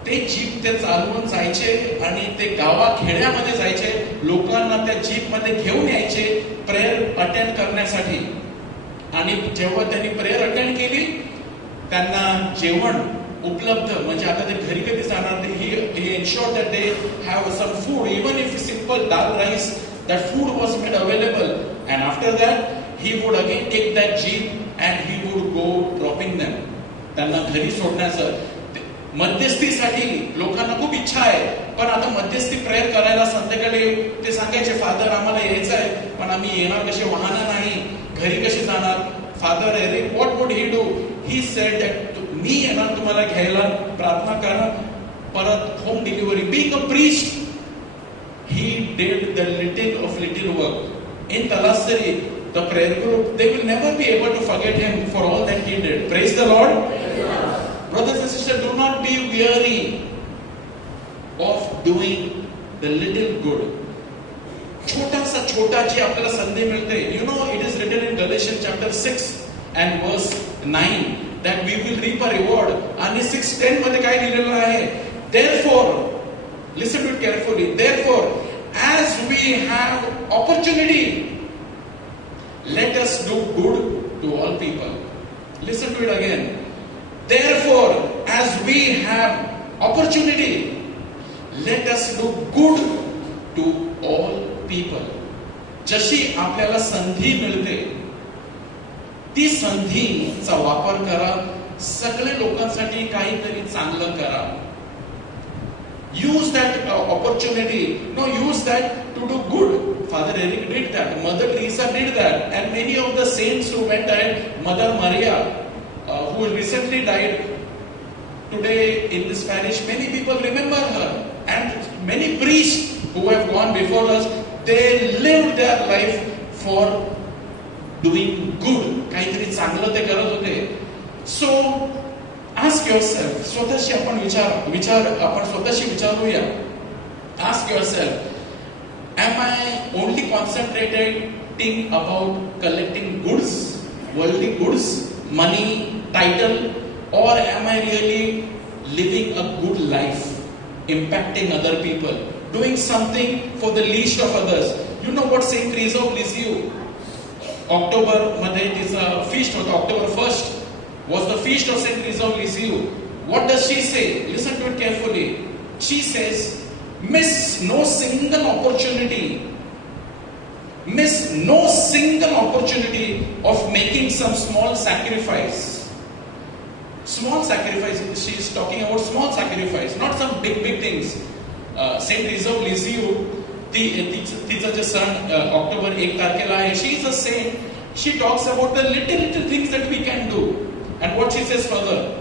ते jeep ते चालवून जायचे आणि ते गावाखेड्यामध्ये जायचे, लोकांना त्या जीप मध्ये घेऊन यायचे प्रेयर अटेंड करण्यासाठी. आणि जेव्हा त्यांनी प्रेयर अटेंड केली, त्यांना जेवण उपलब्ध, म्हणजे आता ते घरी कधी जाणार, he ensured that they have some food, even if simple dal rice, that food was made available. And after that he would again take that jeep and he would go dropping them. त्यांना घरी सोडण्याचं. मध्यस्थीसाठी लोकांना खूप इच्छा आहे, पण आता मध्यस्थी prayer करायला संध्याकाळी ते सांगायचे, फादर आम्हाला यायचं आहे, पण आम्ही येणार कसे, वाहन नाही, घरी कसे जाणार. Father Eric, what would he do? He said that मी येणार तुम्हाला घ्यायला, प्रार्थना करा, परत home delivery. Being a priest, he did the little work. In Talasari, the prayer group, they will never be able to forget him for all that he did. Praise the Lord. Brothers and sisters, do not be weary of doing the little good. छोटा जी आपल्याला संधी मिळते. It is written in Galatians chapter 6 and verse 9 that we will reap a reward. आणि 6:10 मध्ये काय लिहिलेलं आहे? Therefore, listen to it carefully. Therefore, as we have opportunity, let us do good to all people. Listen to it again. Therefore, as we have opportunity, let us do good to all people. जशी आपल्याला संधी मिळते, ती संधीचा वापर करा. सगळ्या लोकांसाठी काहीतरी चांगलं करा. Use that opportunity. No, use that to do good. Father Eric did that. Mother Teresa did that. And many of the saints who went ahead, Mother Maria, who recently died today in this parish, many people remember her. And many priests who have gone before us, they lived their life for doing good. काहीतरी चांगलं ते करत होते. So ask yourself, स्वतःशी आपण स्वतःशी विचारूया. Ask yourself, am I only concentrating about collecting goods, worldly goods, money, title, or am I really living a good life, impacting other people, doing something for the least of others? You know what Saint Teresa of Lisieux, October मध्ये तिचा feast होता, October 1st was the feast of Saint Teresa of Lisieux. What does she say? Listen to it carefully. She says, miss no single opportunity of making some small sacrifice. Small sacrifice, she is talking about small sacrifice, not some big things. Saint Teresa of Lisieux, तिचा जे सण October 1 तारखेला आहे, she is a saint. She talks about the little things that we can do. And what she says further,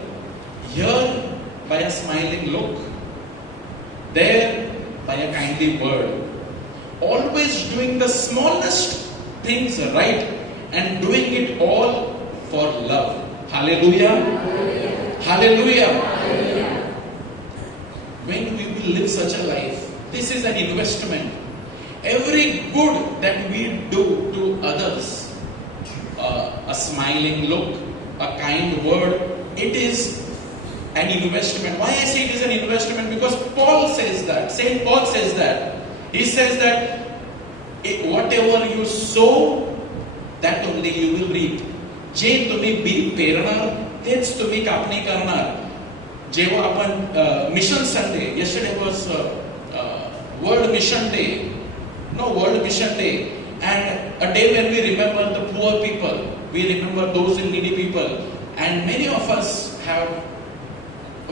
here by a smiling look, there by a kindly word, always doing the smallest things right and doing it all for love. Hallelujah. Hallelujah. When we will live such a life, this is an investment. Every good that we do to others, a smiling look, a kind word, it is an investment. Why I say it is an investment? Because Paul says that. Saint Paul says that. He says that whatever you sow, that only you will reap. जे तुम्ही B पेरणार तेच तुम्ही कापणी करणार. जेव्हा आपण mission Sunday, yesterday was World Mission Day. No, World Mission Day. And a day when we remember the poor people, we remember those in needy people, and many of us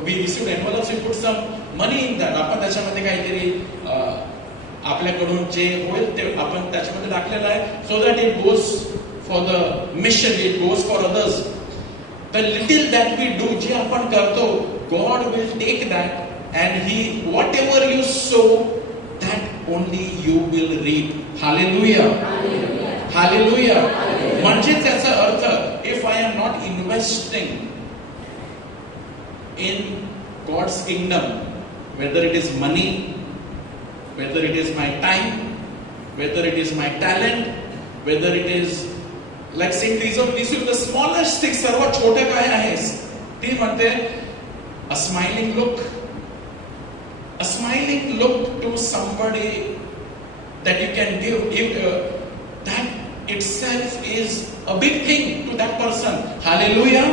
we received envelopes, we put some money in that. आपण त्याच्यामध्ये काहीतरी आपल्याकडून जे होईल ते आपण त्याच्यामध्ये टाकलेलं आहे, so that it goes for the mission, it goes for others. The little that we do, जे आपण करतो, God will take that and whatever you sow, that only you will reap. Hallelujah. Hallelujah. म्हणजे त्याचा अर्थ, if I am not investing in God's kingdom, whether it is money, whether it is my time, whether it is my talent, whether it is like Saint Teresa of Lisieux, the smallest thing, सर्वात छोटे काय आहे, ती म्हणते a smiling look. A smiling look to somebody that you can give, that itself is a big thing to that person. Hallelujah.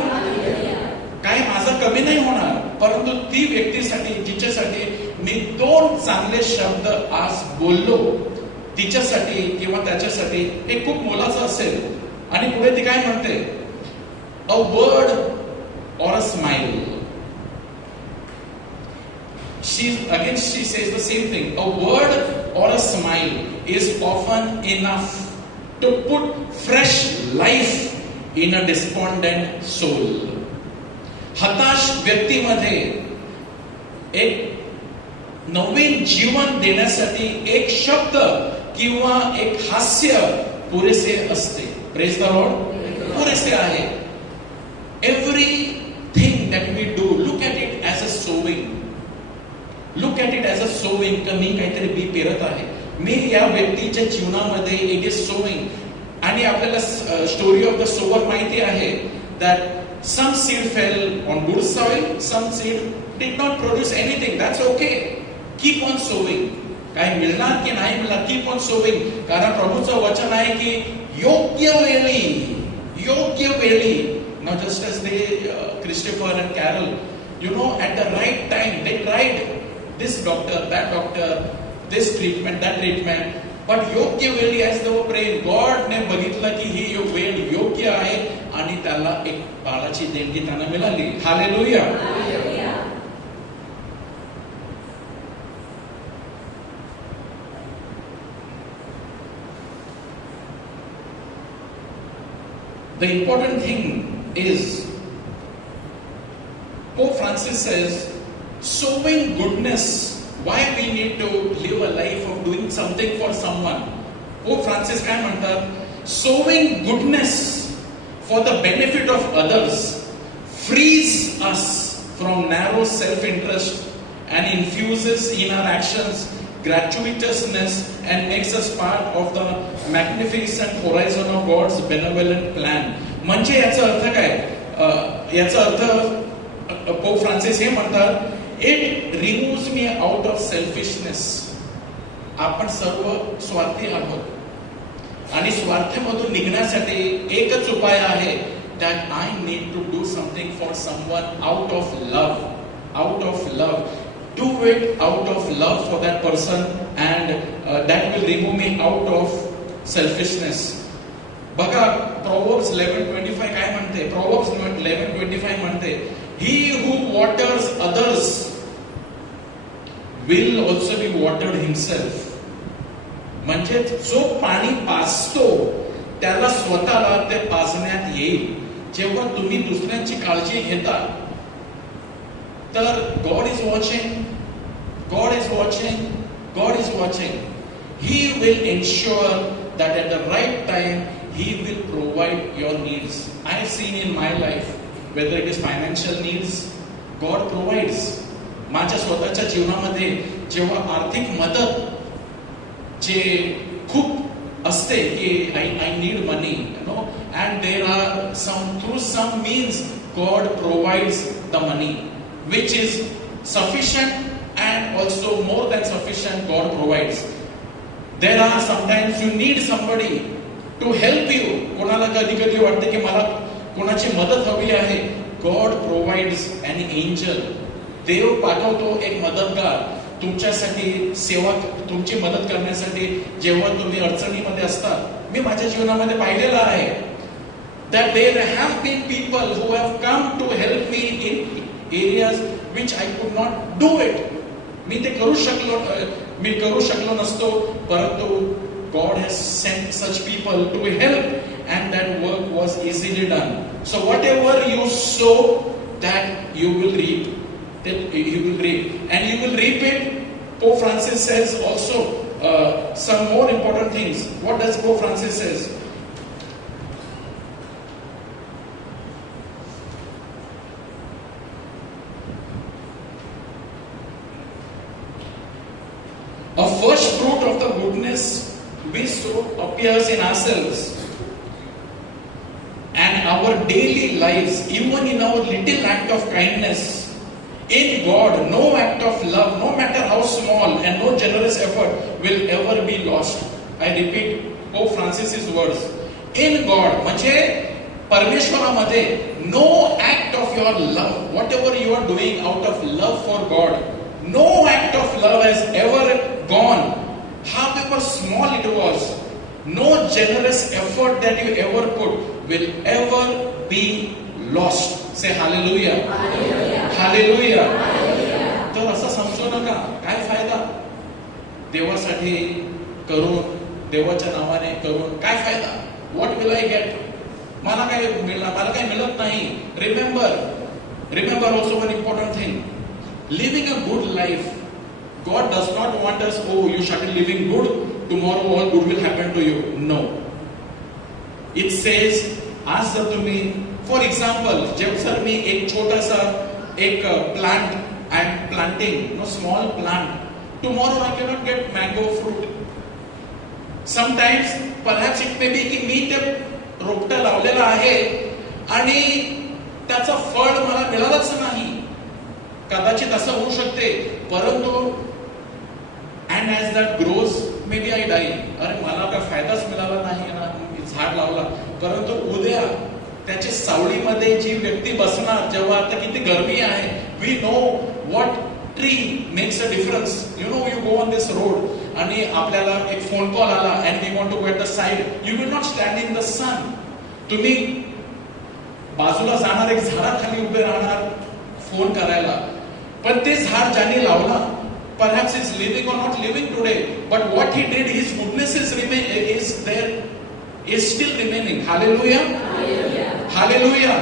काय माझं कमी नाही होणार, परंतु ती व्यक्तीसाठी जिच्यासाठी मी 2 चांगले शब्द आज बोललो, तिच्यासाठी किंवा त्याच्यासाठी हे खूप मोलाचं असेल. आणि पुढे ती काय म्हणते, a word or a smile. She says the same thing. A word or a smile is often enough to put fresh life in a despondent soul. हताश व्यक्तीमध्ये एक नवीन जीवन देण्यासाठी एक शब्द किंवा एक हास्य पुरेसे असते. Praise the Lord. पुरेसे आहे. Everything that we do, look at it as a sowing. Look at it as a sowing. मी काहीतरी बी पेरत आहे, मी या व्यक्तीच्या जीवनामध्ये इट इज सोविंग. आणि आपल्याला स्टोरी ऑफ द सोवर माहिती आहे, that some seed fell on good soil, some seed did not produce anything. That's okay. Keep on sowing. काय मिळणार की नाही मिळणार, keep on sowing. कारण प्रभूचं वचन आहे की योग्य वेळी, not just as they Christopher and Carol, at the right time they tried this doctor, that doctor, this treatment, that treatment, but योग्य वेळी as they were praying, God ने बघितलं की ही वेळ योग्य आहे आणि त्याला एक बाळाची देणगी त्यांना मिळाली. Hallelujah. the important thing is, Pope Francis says, sowing goodness. Why we need to live a life of doing something for someone? Pope Francis काय म्हणतात? Sowing goodness for the benefit of others frees us from narrow self-interest and infuses in our actions gratuitousness and makes us part of the magnificent horizon of God's benevolent plan. म्हणजे याचा अर्थ काय? याचा अर्थ pope Francis हे म्हणतात, it removes me out of selfishness. आपण सर्व स्वार्थी आहोत आणि स्वार्थामधून निघण्यासाठी एकच उपाय आहे, that I need to do something for someone out of love. Out of love. Do it out of love for that person and that will remove me out of selfishness. बघा Proverbs 11:25 काय म्हणते? Proverbs 11:25 म्हणते, he who waters others will also be watered himself. म्हणजे जो पाणी पाजतो त्याला स्वतःला ते पाजण्यात येईल. जेव्हा तुम्ही दुसऱ्यांची काळजी घेता तर God is watching, God is watching, God is watching. He will ensure that at the right time He will provide your needs. I have seen in my life, whether it is financial needs, God provides. माझ्या स्वतःच्या जीवनामध्ये जेव्हा आर्थिक मदत जे खूप असते की I need money, you know, and there are through some means God provides the money, which is sufficient and also more than sufficient. God provides. There are sometimes you need somebody to help you. कोणाला कधी कधी वाटते की मला कोणाची मदत हवी आहे. God provides an angel. देव पाठवतो एक मदतगार तुमच्यासाठी सेवा, तुमची मदत करण्यासाठी जेव्हा तुम्ही अडचणीमध्ये असतात. मी माझ्या जीवनामध्ये पाहिलेलं आहे that there have been people who have come to help me in areas which I could not do it. मी करू शकलो नसतो, परंतु God has sent such people to help and that work was easily done. So whatever you sow, that you will reap. That you will reap, and you will reap it. Pope Francis says also some more important things. What does Pope Francis says? A first fruit of the goodness we sow appears in ourselves and our daily lives, even in our little act of kindness. In God, no act of love, no matter how small, and no generous effort will ever be lost. I repeat Pope Francis's words. In God, म्हणजे परमेश्वरामध्ये, no act of your love, whatever you are doing out of love for God, no act of love has ever gone, however small it was. No generous effort that you ever put will ever be lost. Say hallelujah. Hallelujah. तर असं समजू नका, काय फायदा देवासाठी करून, देवाच्या नावाने करून काय फायदा? What will I get? मला काय मिळणार? मला काय मिळत नाही. Remember also one important thing. Living a good life. God does not want us, oh, you started living good, tomorrow all good will happen to you. No. It says, आज जर तुम्ही, फॉर एक्झाम्पल, जेव्हा sir मी एक छोटासा एक plant I am planting, no small plant, tomorrow I cannot get mango fruit. Sometimes perhaps it may be की मी ते रोपटं लावलेलं आहे आणि त्याचं फळ मला मिळालंच नाही. कदाचित असं होऊ शकते, परंतु and as that grows maybe I die. अरे मला काय फायदाच मिळाला नाही ना, मी झाड लावला, परंतु उद्या त्याच्या सावलीमध्ये जी व्यक्ती बसणार, जेव्हा आता किती गरमी आहे, we know what tree makes a difference. You know, you go on this road आणि आपल्याला एक फोन कॉल आला and we want to go at the side, you will not stand in the sun. तुम्ही बाजूला जाणार, एक झाडाखाली उभे राहणार फोन करायला. पण ते झाड ज्याने लावला, perhaps is living or not living today, but what he did, his goodness is there is still remaining. Hallelujah. Hallelujah.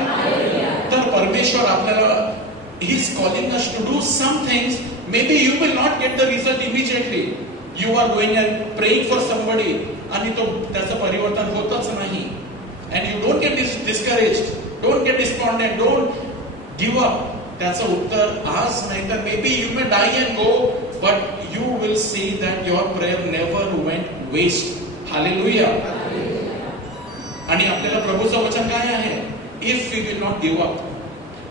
तर परमेश्वर आपल्याला he is calling us to do some things. Maybe you will not get the result immediately. You are going and praying for somebody आणि तो त्याचं परिवर्तन होतच नाही. And you don't get discouraged. Don't get despondent. Don't give up. त्याचं उत्तर आज नाही तर maybe you may die and go, but you will see that your prayer never went waste. Hallelujah. आणि आपल्याला प्रभूचं वचन काय आहे? If we will not give up,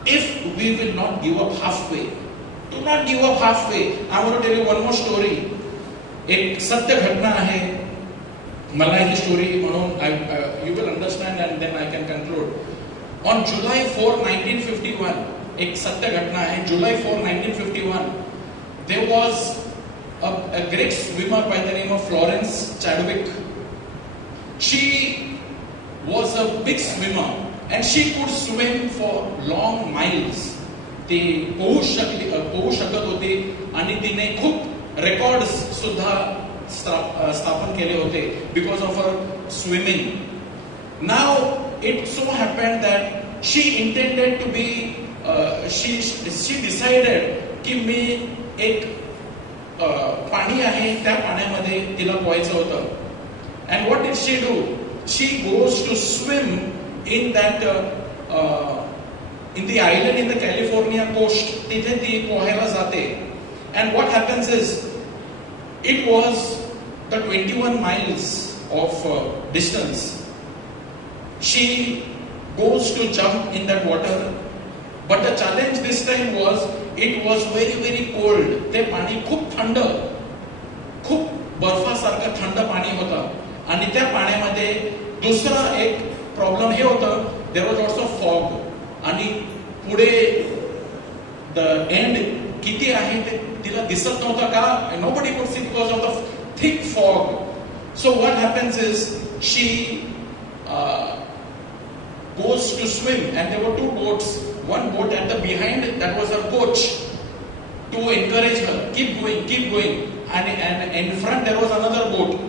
if we will not give up halfway, do not give up halfway. I want to tell you one more story. एक सत्य घटना आहे. मला ही स्टोरी म्हणून you will understand and then I can conclude. On July 4, 1951, एक सत्य घटना आहे. July 4, 1951, there was a great swimmer by the name of Florence Chadwick. She was a big swimmer and she could swim for long miles. ती पोहू शकत होती आणि तिने खूप रेकॉर्ड्स सुद्धा स्थापन केले होते because of her swimming. Now it so happened that she intended to be she decided की मी एक पाणी आहे त्या पाण्यामध्ये तिला पोहायचं होतं. And what did she do? She goes to swim in that in the island in the California coast. तिथे ती पोहायला जाते. And what happens is, it was the 21 miles of distance. She goes to jump in that water, but the challenge this time was, it was very very cold. ते पाणी खूप थंड, खूप बर्फासारखं थंड पाणी होतं. आणि त्या पाण्यामध्ये दुसरा एक प्रॉब्लेम हे होतं, देयर वॉज ऑल्सो फॉग. आणि पुढे द एंड किती आहे ते तिला दिसत नव्हतं का? Nobody could see because of the thick fog. So what happens is, she goes to swim and there were two boats. One boat at the behind, that was her coach, to encourage her, keep going. And in front there was another boat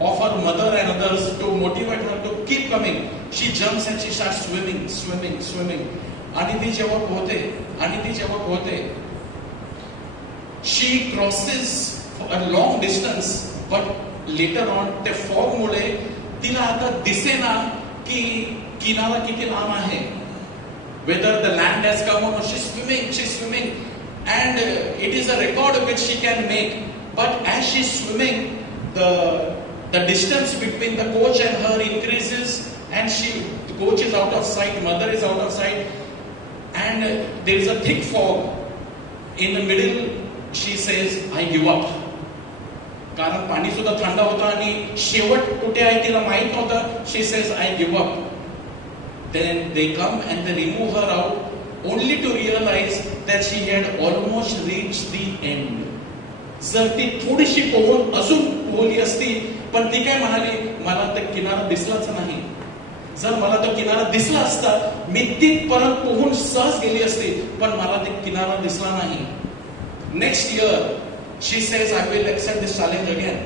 of her mother and others to motivate her to keep coming. She jumps and she starts swimming. आणि ती जेव्हा पोहते, she crosses a long distance, but later on त्या fog मुळे तिला आता दिसेना की किनारा किती लांब आहे. Whether the land has come or she's swimming, and it is a record which she can make. But as she's swimming, the distance between the coach and her increases, and the coach is out of sight, mother is out of sight, and there is a thick fog. In the middle, she says, I give up. कारण पाणी सुद्धा थंड होतं आणि शेवट कुठे आहे तिला माहित नव्हतं. She says, I give up. Then they come and they remove her out, only to realize that she had almost reached the end. जर ती थोडीशी पोहून अजून पोहली असती, पण ती काय म्हणाली, मला तर किनारा दिसलाच नाही. जर मला तो किनारा दिसला असता, मी तिथपर्यंत पोहून सहज गेली असती, पण मला ते किनारा दिसला नाही. Next year she says, I will accept this challenge again.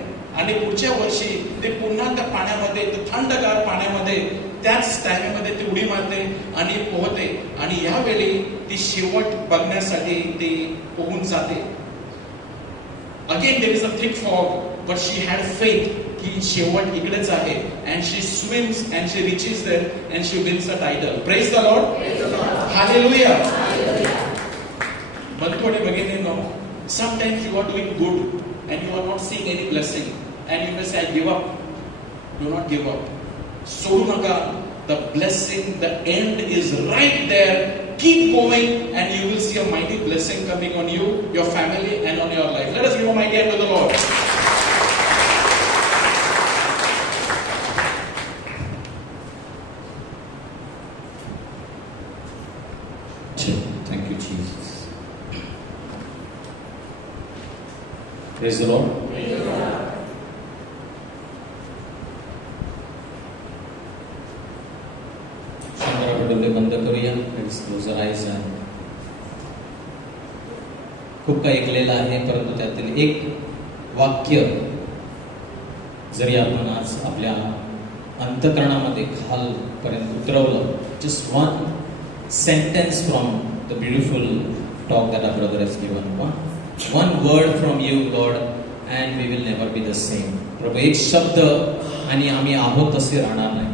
आणि पुढच्या वर्षी ते पुन्हा त्या पाण्यामध्ये, थंडगार पाण्यामध्ये, त्याच टाइममध्ये ती उडी मारते आणि पोहते. आणि यावेळी ती शेवट बघण्यासाठी ती पोहून जाते. Again there is a thick fog, but she had faith की शेवट इकडेच आहे. And she swims and she reaches there and she wins the title. Praise the Lord. Hallelujah. बंधुओं भगिनींनो, sometimes you are doing good and you are not seeing any blessing, and you may say, I give up. Do not give up. सोडू नका. The blessing, the end is right there. Keep going and you will see a mighty blessing coming on you, your family and on your life. Let us give a mighty hand to the Lord. Thank you, Jesus. Praise the Lord. डोळे बंद करूया. Let's close our eyes. खूप काही ऐकलेलं आहे, परंतु त्यातील एक वाक्य जरी आपण आज आपल्या अंतकरणामध्ये खालपर्यंत उतरवलं. Just one sentence from the beautiful talk that our brother has given. One word from you God and we will never be the same. प्रभू एक शब्द आणि आम्ही आहोत तसे राहणार नाही.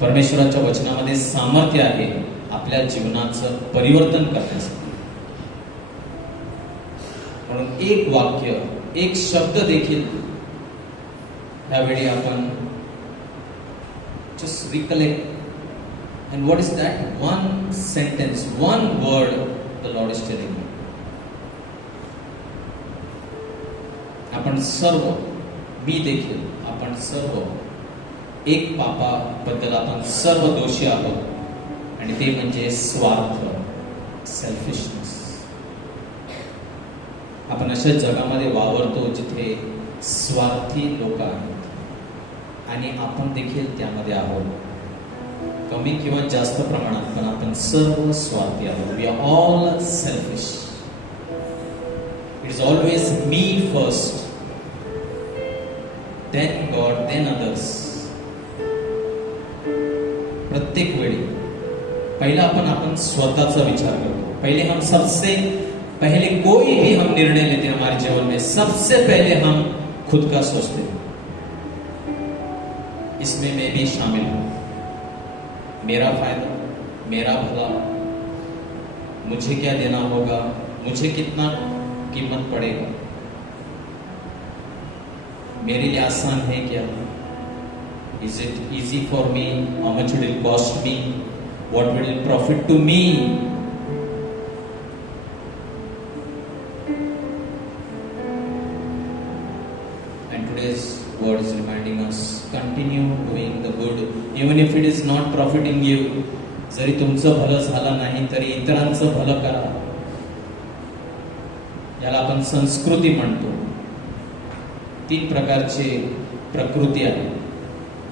परमेश्वराच्या वचनामध्ये सामर्थ्य आहे आपल्या जीवनाचं परिवर्तन करण्यासाठी. म्हणून एक वाक्य, एक शब्द देखील त्यावेळी आपण just recollect. And what is that? One sentence, one word the Lord is telling you. आपण सर्व, मी देखील, आपण सर्व एक पापाबद्दल आपण सर्व दोषी आहोत आणि ते म्हणजे स्वार्थ, सेल्फिशनेस. आपण अशा जगामध्ये वावरतो जिथे स्वार्थी लोक आहेत आणि आपण देखील त्यामध्ये आहोत, कमी किंवा जास्त प्रमाणात, पण आपण सर्व स्वार्थी आहोत. We are all selfish. It is always me first, then God, then others. प्रत्येक वेळी पहिला आपण स्वतःचा विचार करतो. पहले हम सबसे पहले कोई भी हम निर्णय लेते हैं हमारे जीवन में, सबसे पहले हम खुद का सोचते हैं. इसमें मैं भी शामिल हूं. मेरा फायदा, मेरा भला, मुझे क्या देना होगा, मुझे कितना कीमत पड़ेगा, मेरे लिए आसान है क्या, is it easy for me, how much will it cost me, what will it profit to me. Today's word is reminding us, continue doing the good even if it is not profiting you. जरी तुमचं भलं झालं नाही तरी इतरांचं भलं करा. याला आपण संस्कृती म्हणतो. 3 प्रकारचे प्रकृती आहे.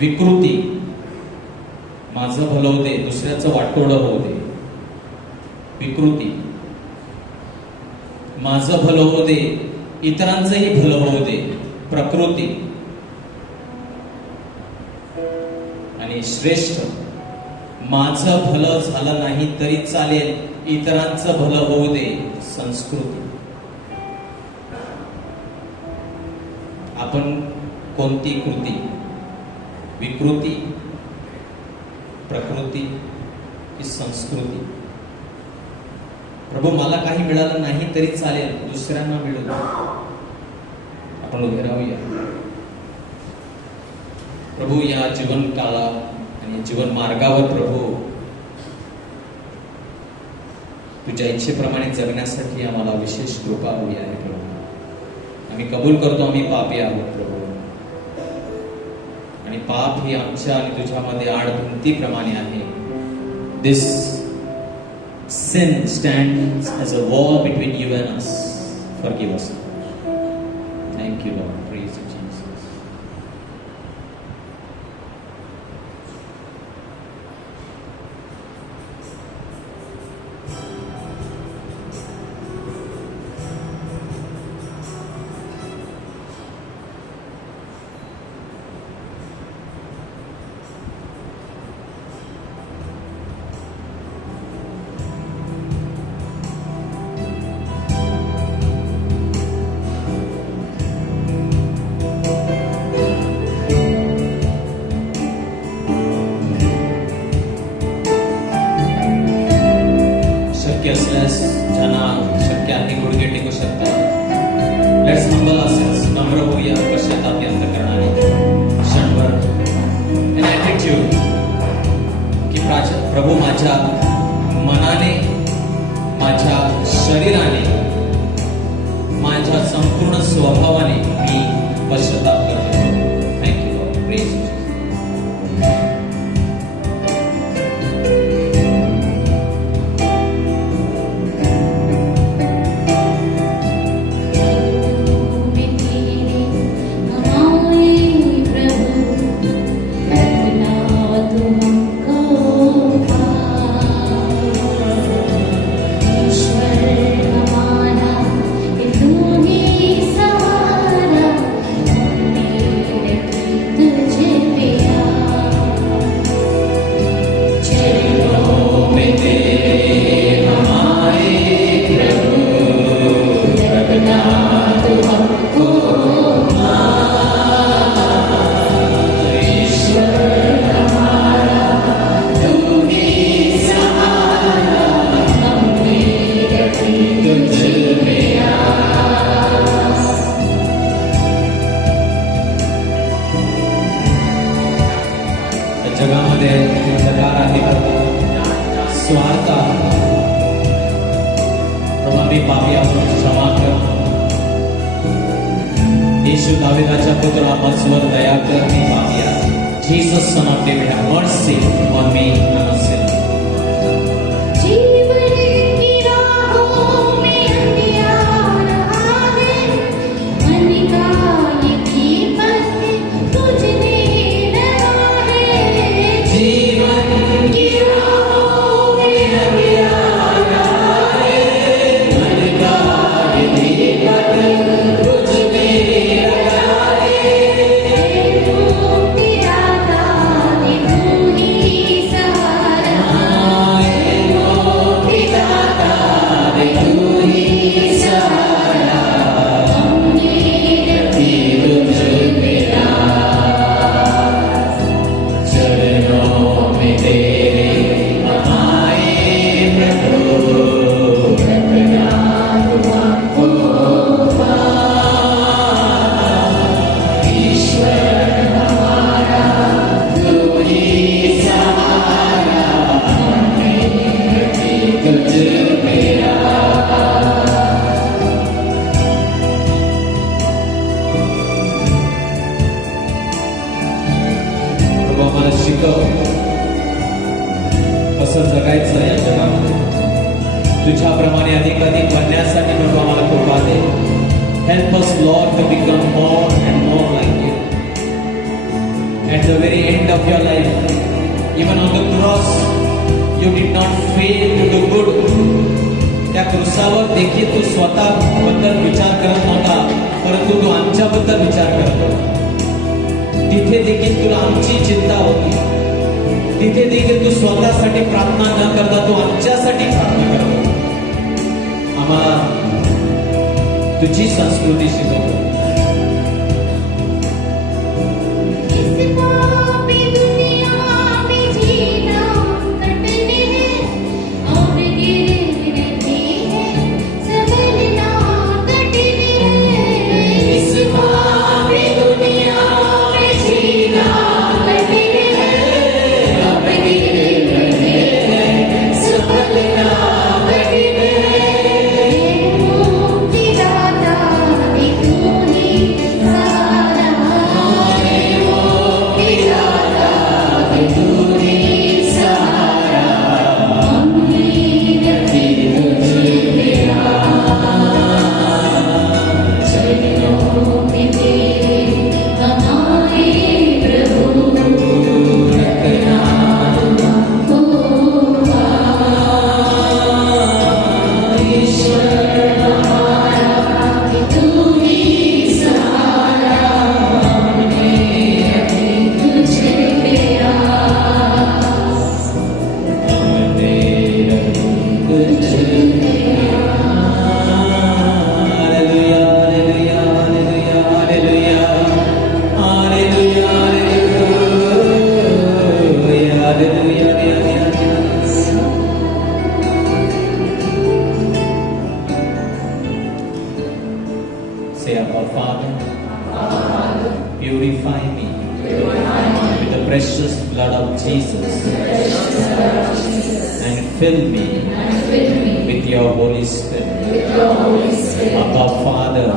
विकृती, माझं भलं होऊ दे, दुसऱ्याचं वाटोळं होऊ दे. विकृती, माझं भलं होऊ दे, इतरांचंही भलं होऊ दे. प्रकृती. आणि श्रेष्ठ, माझं भलं झालं नाही तरी चालेल, इतरांचं भलं होऊ दे. संस्कृती. आपण कोणती कृती, विकृती, प्रकृती की संस्कृती? प्रभू मला काही मिळालं नाही तरी चालेल, दुसऱ्यांना मिळू दे. आपण उभे राहूया. प्रभू या जीवन काळा आणि जीवन मार्गावर प्रभू तुझ्या इच्छेप्रमाणे जगण्यासाठी आम्हाला विशेष कृपा हवी आहे. प्रभू आम्ही कबूल करतो आम्ही पापी आहोत प्रभू, आणि पाप ही आमच्या आणि तुझ्यामध्ये आडभिंतीप्रमाणे आहे. This sin stands as a wall between you and us. Forgive us. Thank you, Lord. Praise you, Jesus. शक्य असल्यास ज्यांना शक्य आहे गुडघे टेकू शकता. लेट्स हंबल असेस, नम्र होऊया, पश्चाताप व्यक्त करणारे क्षणभर. एन ॲटिट्यूड की प्रभू माझ्या मनाने, माझ्या शरीराने, माझ्या संपूर्ण स्वभावाने मी पश्चाताप करतो. Thank you lord. Praise you. ईश्वर हमारा, तू ही सहारा, येशू दाविदाच्या पुत्रा मजवर दया कर मी पापिया. Jesus son of David have mercy on me I'm a sinner. जीवन की राहों में अंधियार आए, मन का ये दीपक तुझने लगा है. जीवन की राहों में अंधियार आए, मन का ये दीपक तुझ में लगा है. मुक्ति दाता ने तू ही सहारा. मुक्ति दाता दे तू ही सहारा. हमने रखी तुझ मेरा चरणों में तेरे आए प्रभु. रखना दुआ को ईश्वर हमारा तू ही सहारा. हमने रखी तुझ मेरा. प्रभू आम्हाला शिकव कसं जगायचं या जगामध्ये. तुझ्याप्रमाणे अधिकाधिक बनण्यासाठी प्रभू आम्हाला कृपा दे. Help us lord to become more and more like you. At the very end of your life, even on the cross, you did not fail to do good. त्या क्रुसावर देखील तू स्वतःबद्दल विचार करत नव्हता, परंतु तू आमच्याबद्दल विचार करत होता. तिथे देखील तुला आमची चिंता होती. तिथे देखील तू स्वतःसाठी प्रार्थना न करता तू आमच्यासाठी प्रार्थना करत होता. आम्हाला तुझी संस्कृती शिकव. इस पापी दुनिया में जीना कठिन है, और गिरने भी है, संभलना कठिन है. इस पापी दुनिया में जीना कठिन है, और गिरने है, संभलना कठिन है. मुक्ति दाता ने तू ही सहारा. मुक्ति दाता ने तू ही सहारा. हमने रखी तुझ मेरा चरणों में तेरे हमारे प्रभु. रखना होगा ईश्वर हमारा तू ही सहारा. हमने रखी तुझ मेरा. हमने रखी तुझ मेरा. Hallelujah hallelujah hallelujah hallelujah hallelujah hallelujah hallelujah. Say, our Father, purify me with the precious blood of Jesus and fill me with your Holy Spirit. Abba Father,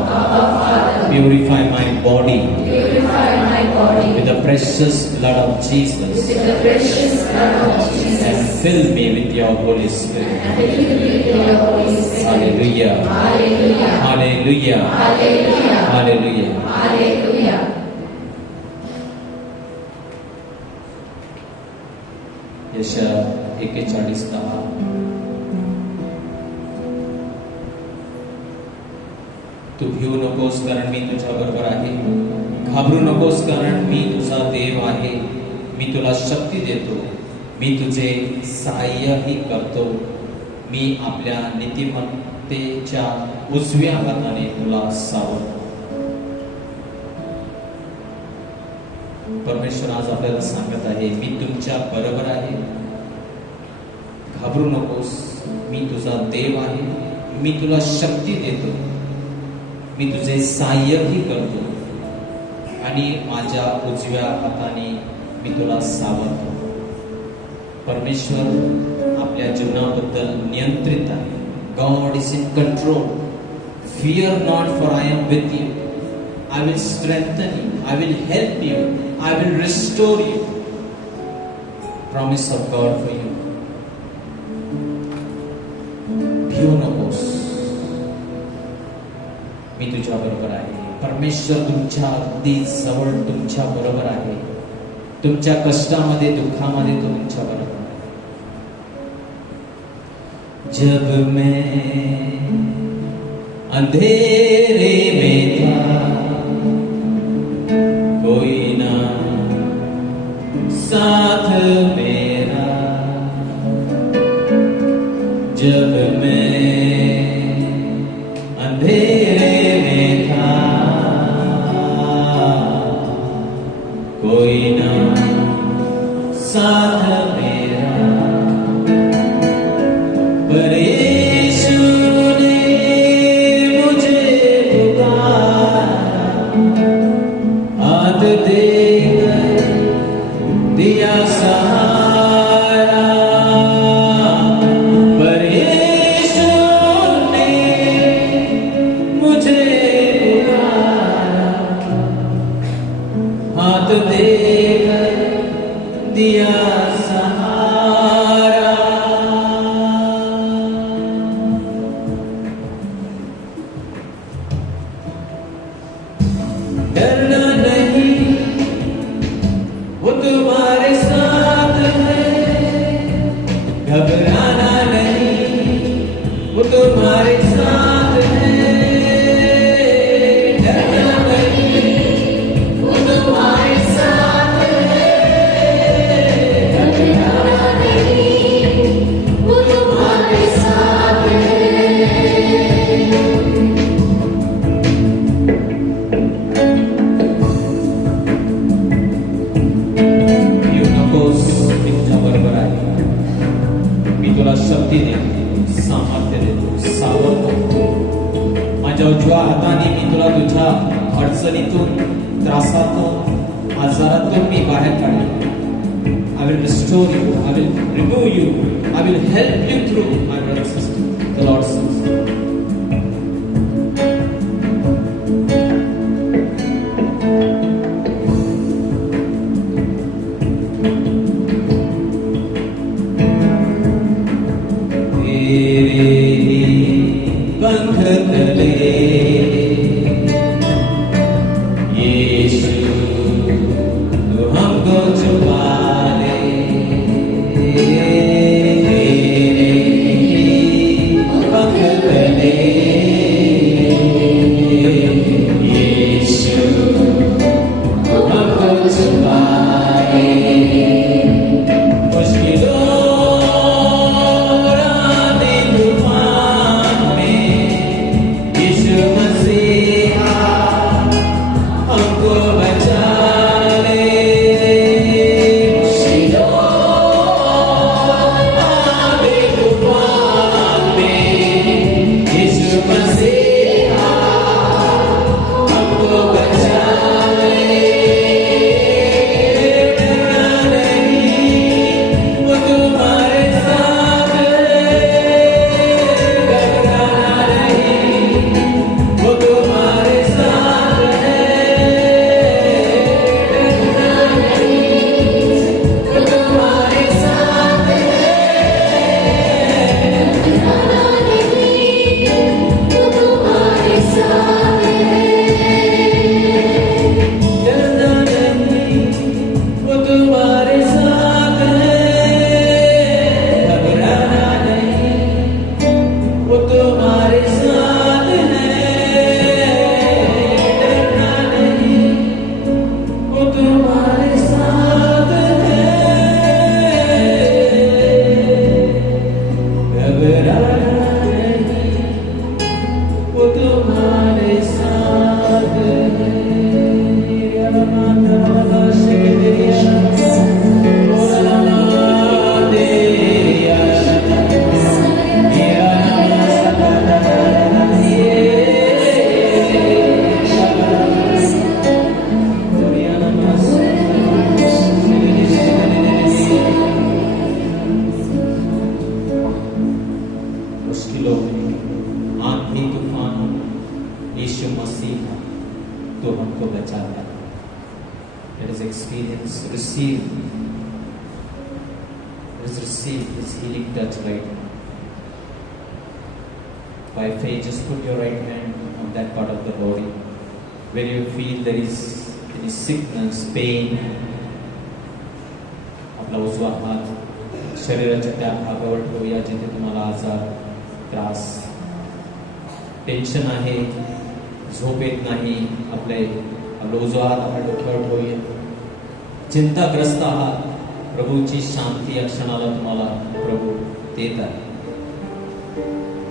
purify my body with the precious blood of Jesus and fill me with your Holy Spirit. Hallelujah. Hallelujah. Hallelujah. यशा 41:10. तू भिवू नकोस कारण मी तुझ्या बरोबर आहे. घाबरू नकोस कारण मी तुझा देव आहे. मी तुला शक्ती देतो. मी तुझे सहाय्यही करतो. मी आपल्या नीतिमत्तेच्या उजव्या हाताने तुला सावरतो. परमेश्वर आज आपल्याला सांगत आहे, मी तुमच्या बरोबर आहे. घाबरू नकोस. मी तुझा देव आहे. मी तुला शक्ती देतो. मी तुझे सहाय्यही करतो आणि माझ्या उजव्या हाताने मी तुला सावरतो. परमेश्वर आपल्या जीवनाबद्दल नियंत्रित आहे. God is in control. Fear not, for I am with you. I will strengthen you, I will help you, I will restore you. Promise of God for you. भिवू नकोस, मी तुझ्या बरोबर आहे. परमेश्वर तुमच्या अगदी जवळ तुमच्या बरोबर आहे. तुमच्या कष्टामध्ये, दुःखामध्ये तो तुमच्या बरोबर आहे. जब मैं अंधेरे में था, कोई ना साथ मेरा. जब मैं अंधेरे में था, कोई ना साथ मेरा. पर यीशु ने मुझे पुकारा, हाथ देकर दिया सहारा. पर यीशु ने मुझे पुकारा, हाथ देकर दिया सहारा. डरना नहीं, वो तुम्हारे साथ है. घबराना नहीं, वो तुम्हारे साथ है. डरना नहीं, वो तुम्हारे साथ है. घबराना नहीं, वो तुम्हारे साथ है. येऊ नकोस, मी तुझ्या बरोबर आहे. मी तुला शक्ती देतो, सामर्थ्य देतो, सावरतो. माझ्या उजव्या हाताने मी तुला तुझ्या अडचणीतून, त्रासातून, आजारातून मी बाहेर काढेन. I will restore you, I will remove you, I will help you through, my brother and sister. The Lord says. पंख तले यीशु तू हमको छुपा ले. पंख तले यीशु तू हमको छुपा ले. मुश्किलों तो हमको बचाता है. Let us experience, receive His healing touch right now. By faith, just put your right hand on that part of the body where you feel there is any sickness, pain. आपला उजवा हात शरीराच्या त्या भागावर ठेवूया जिथे तुम्हाला आजार, त्रास, टेन्शन आहे, झोप येत नाही. आपला उजवा हात आपल्या डोक्यावर ठेवूया. चिंताग्रस्त आहात, प्रभूची शांती या क्षणाला तुम्हाला प्रभू देत आहे.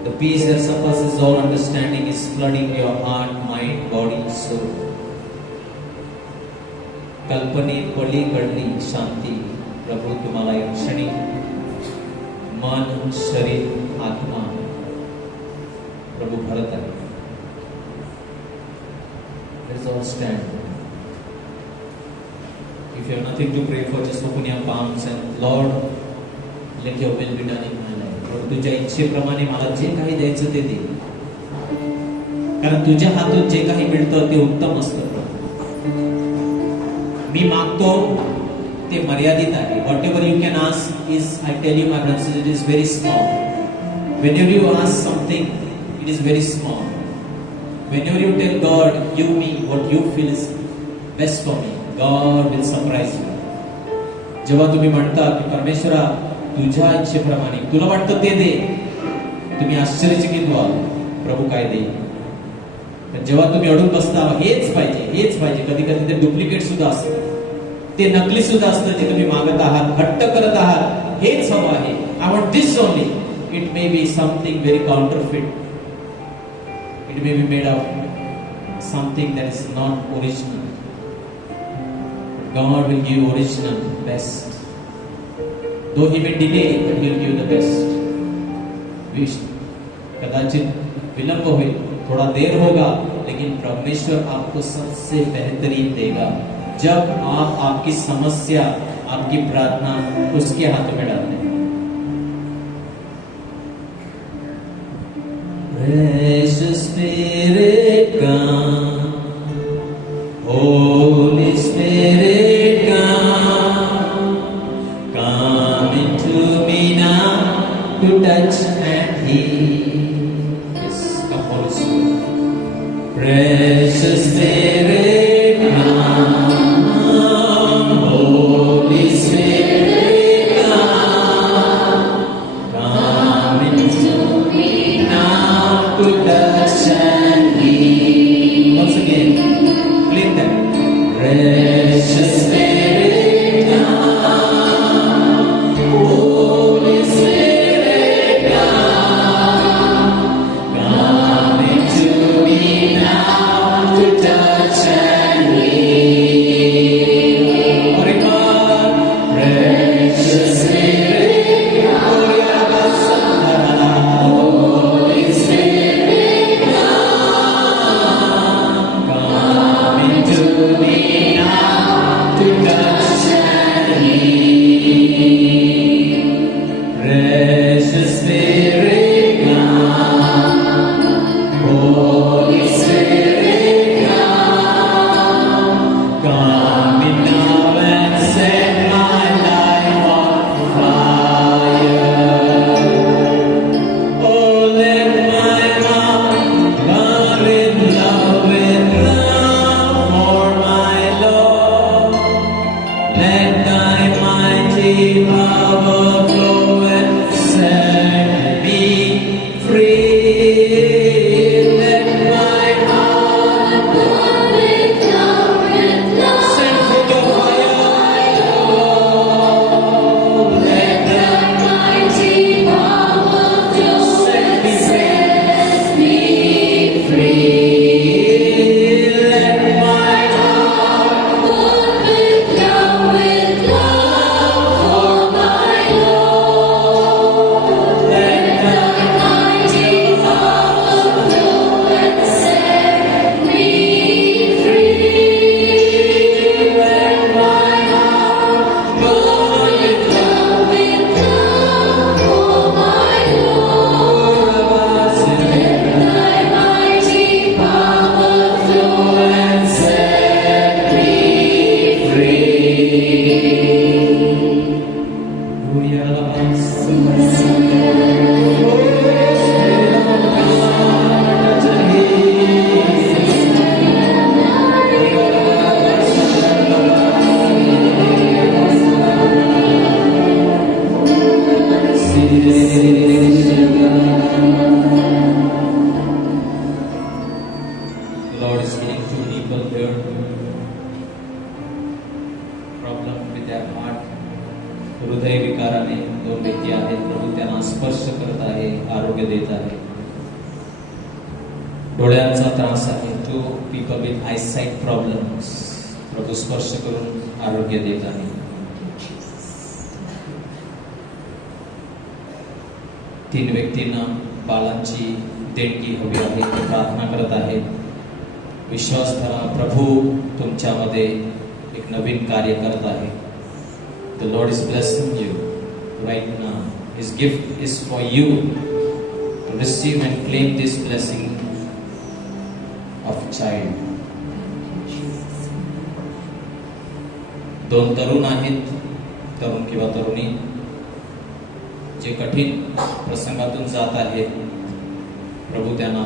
The peace that surpasses all understanding is flooding your heart, mind, body, soul. कल्पनेत पलीकडली शांती प्रभू तुम्हाला या क्षणी मन, शरीर, आत्मा प्रभू भरत आहे. Let's all stand. If you have nothing to pray for, just open your palms and Lord, let your will be done in my life. Lord, तुझ्या इच्छेप्रमाणे मला जे काही द्यायचं ते दे. कारण तुझ्या हातून जे काही मिळतं ते उत्तम असतं. मी मागतो ते मर्यादित आहे. Whatever you can ask is, I tell you my brothers, it is very small. Whenever you ask something, it is very small. Whenever you tell God, give me what you feel is best for me, God will surprise you. जेव्हा तुम्ही म्हणता की परमेश्वरा तुझ्या इच्छेप्रमाणे तुला वाटतं ते दे, तुम्ही आश्चर्यचकित व्हाल प्रभू काय देईल. पण जेव्हा तुम्ही अडून बसता हेच पाहिजे, कधी कधी ते डुप्लिकेट सुद्धा असतं, ते नकली सुद्धा असतं जे तुम्ही मागत आहात, हट्ट करत आहात, हेच हवं आहे, I want this only. It may be something very counterfeit. It may be made of something that is not original. God will give original, best. Though He may delay, but He will give the best. कदाचित विलंब होईल, थोड़ा देर होगा, लेकिन परमेश्वर आपको सबसे बेहतरीन देगा जब आप आपकी समस्या, आपकी प्रार्थना उसके हाथों में डालते हैं. Precious Spirit come, Holy Spirit come into me now to touch and heal. Yes, come Holy Spirit. Precious Spirit come, Holy Spirit come into me now to touch and heal. Once again, clean that. Precious Spirit come, Holy Spirit come into me now to touch and heal. Precious Spirit Holy Spirit come into me now to touch and heal. Precious Spirit come, Holy Spirit come in now and set my life on fire. Oh, let my heart burn with love for my Lord. Let thy mighty power flow and set me free. Let my heart burn with love. Send forth your fire. Let thy mighty power flow and set me free. Lord is healing two people here. Problem with their heart. हृदय विकाराने दोन व्यक्ती आहेत. प्रभू त्यांना स्पर्श करत आहे, आरोग्य देत आहे. डोळ्यांचा त्रास आहे. To people with eyesight problems. प्रभू स्पर्श करून आरोग्य देत आहे. तीन व्यक्तींना बाळांची देणगी हवी आहे. ते प्रार्थना करत आहेत. विश्वास धरा, प्रभू तुमच्यामध्ये एक नवीन कार्य करत आहे. The Lord is blessing you right now. His gift is for you to receive and claim this blessing of child. दोन तरुण आहेत, तरुण किंवा तरुणी, जे कठीण प्रसंगातून जात आहेत. प्रभू त्यांना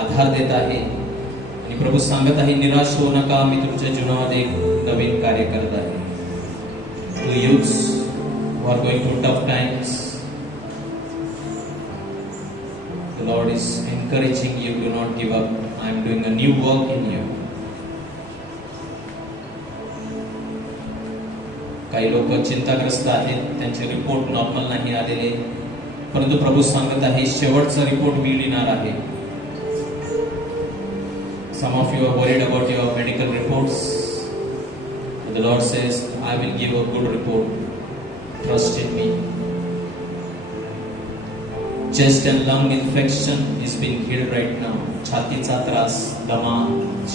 आधार देत आहे आणि प्रभू सांगत आहे, निराश होऊ नका, मी तुमच्या जीवनामध्ये एक नवीन कार्य करत आहे. To youths who are going through tough times, the Lord is encouraging you, do not give up. I am doing a new work in you. काही लोक चिंताग्रस्त आहेत, त्यांचे रिपोर्ट नॉर्मल नाही आलेले, परंतु प्रभू सांगत आहे शेवटचा रिपोर्ट मी लिहिणार आहे. Some of you are worried about your medical reports. But the Lord says, I will give a good report. Trust in me. Chest and lung infection is being healed right now. छातीचा त्रास, दमा,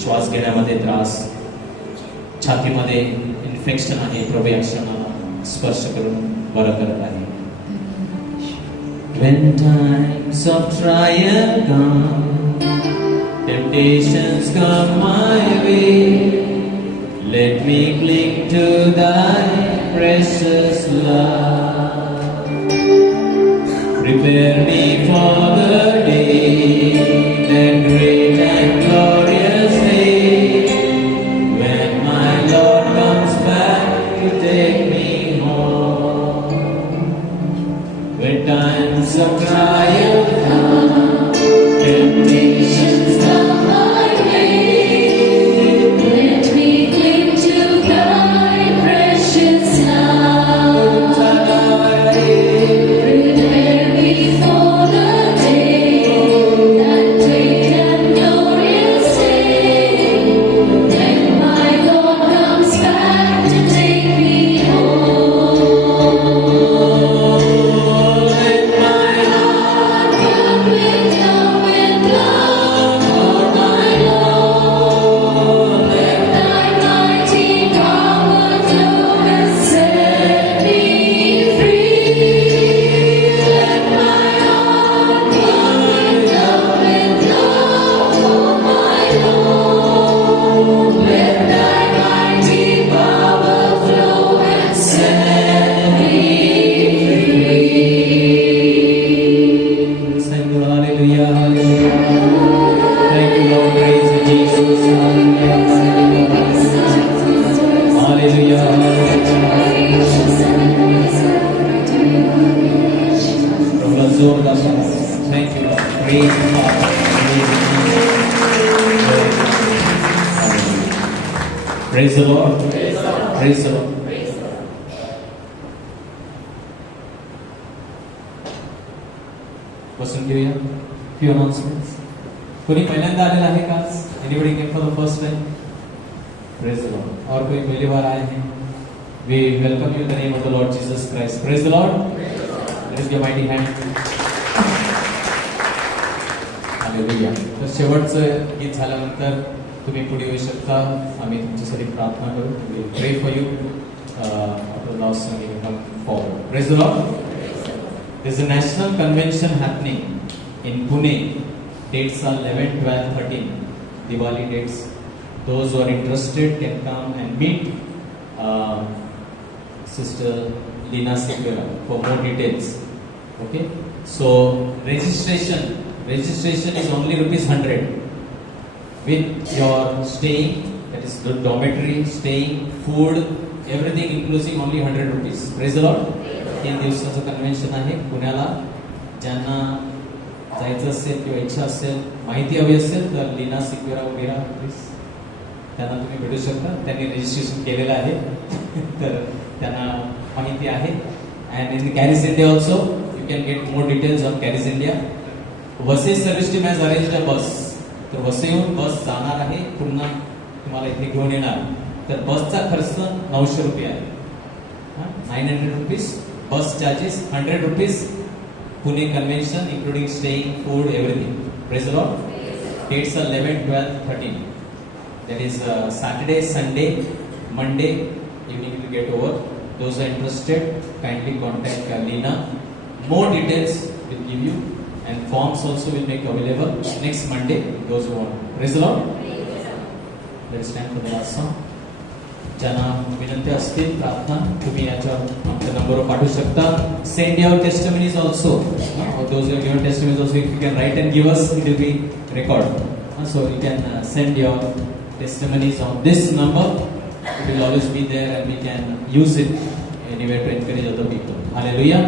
श्वास घेण्यामध्ये त्रास, छातीमध्ये infection आहे. प्रभू या क्षणाला स्पर्श करून बरं करत आहे. When times of trial come, temptations come my way. Let me cling to thy precious love. Prepare me for the day, that great and glorious day, when my Lord comes back to take me home. When times of trial come, temptations come my way, let me cling to thy precious love. Prepare me for the day, that great and glorious day, when my Lord comes back to take me home. Let my heart fill with love for my Lord. Let thy mighty power flow and set me free. Let my heart fill with love for my Lord. Let thy mighty power flow and set me free. Thank you, hallelujah, hallelujah. Thank you, Lord, praise you, Jesus, hallelujah, hallelujah, Prabhu जोरदार से thank you, Lord, praise you, Father, praise the Lord, praise the Lord. बसून घेऊया. Few announcements. कोणी पहिल्यांदा आलेला आहे का? Anybody came for the first time? Praise the Lord. और कोई पहली बार आए हैं? We welcome you in the name of the Lord Jesus Christ. Praise the Lord. Let us give a mighty hand. Hallelujah. तर शेवटचं गीत झाल्यानंतर तुम्ही पुढे येऊ शकता. आम्ही तुमच्यासाठी प्रार्थना करू. We pray for you. After the last song, you come forward. Praise the Lord. There is a national convention happening in Pune. Dates are 11, 12, 13. Diwali dates. Those who are interested can come and meet Sister Lina Sikera for more details. Okay. So registration is only ₹100 with your staying, that is the dormitory, staying, food, everything including only ₹100. Praise the Lord. 3 दिवसाचं convention आहे पुण्याला. ज्यांना जायचं असेल किंवा इच्छा असेल, माहिती हवी असेल तर लीना सिक्वेरा वगैरे प्लीज त्यांना तुम्ही भेटू शकता. त्यांनी रजिस्ट्रेशन केलेलं आहे तर त्यांना माहिती आहे. And in Caris India also you can get more details on Caris India. Vasai service team has arranged a bus. तर वसईहून बस जाणार आहे, पुन्हा तुम्हाला इथे घेऊन येणार. तर बसचा खर्च 900 रुपये आहे. 900 रुपीज बस charges, 100 rupees Pune convention including staying, food, everything. Praise the Lord. Dates are 11, 12, 13. That is Saturday, Sunday, Monday evening you get over. Those are interested, kindly contact Lina. More details will give you and forms also will make available next Monday. Those who want. Praise the Lord. Let's stand for the last song. ज्यांना विनंती असतील प्रार्थना तुम्ही याच्या आमच्या नंबरवर पाठवू शकता. Send your testimonies also. Those your given testimonies also if you can write and give us it will be record. So you can send your testimonies on this number. It will always be there and we can use it anywhere to encourage other people. Hallelujah.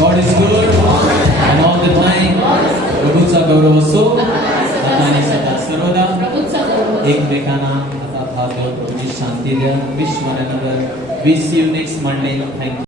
God is good and all the time. प्रभूचा गौरव असो आणि सदा सर्वदा. एकमेकांना हातात हात देऊन प्रभूची शांती द्या. Wish one another. We see you next Monday. Thank you.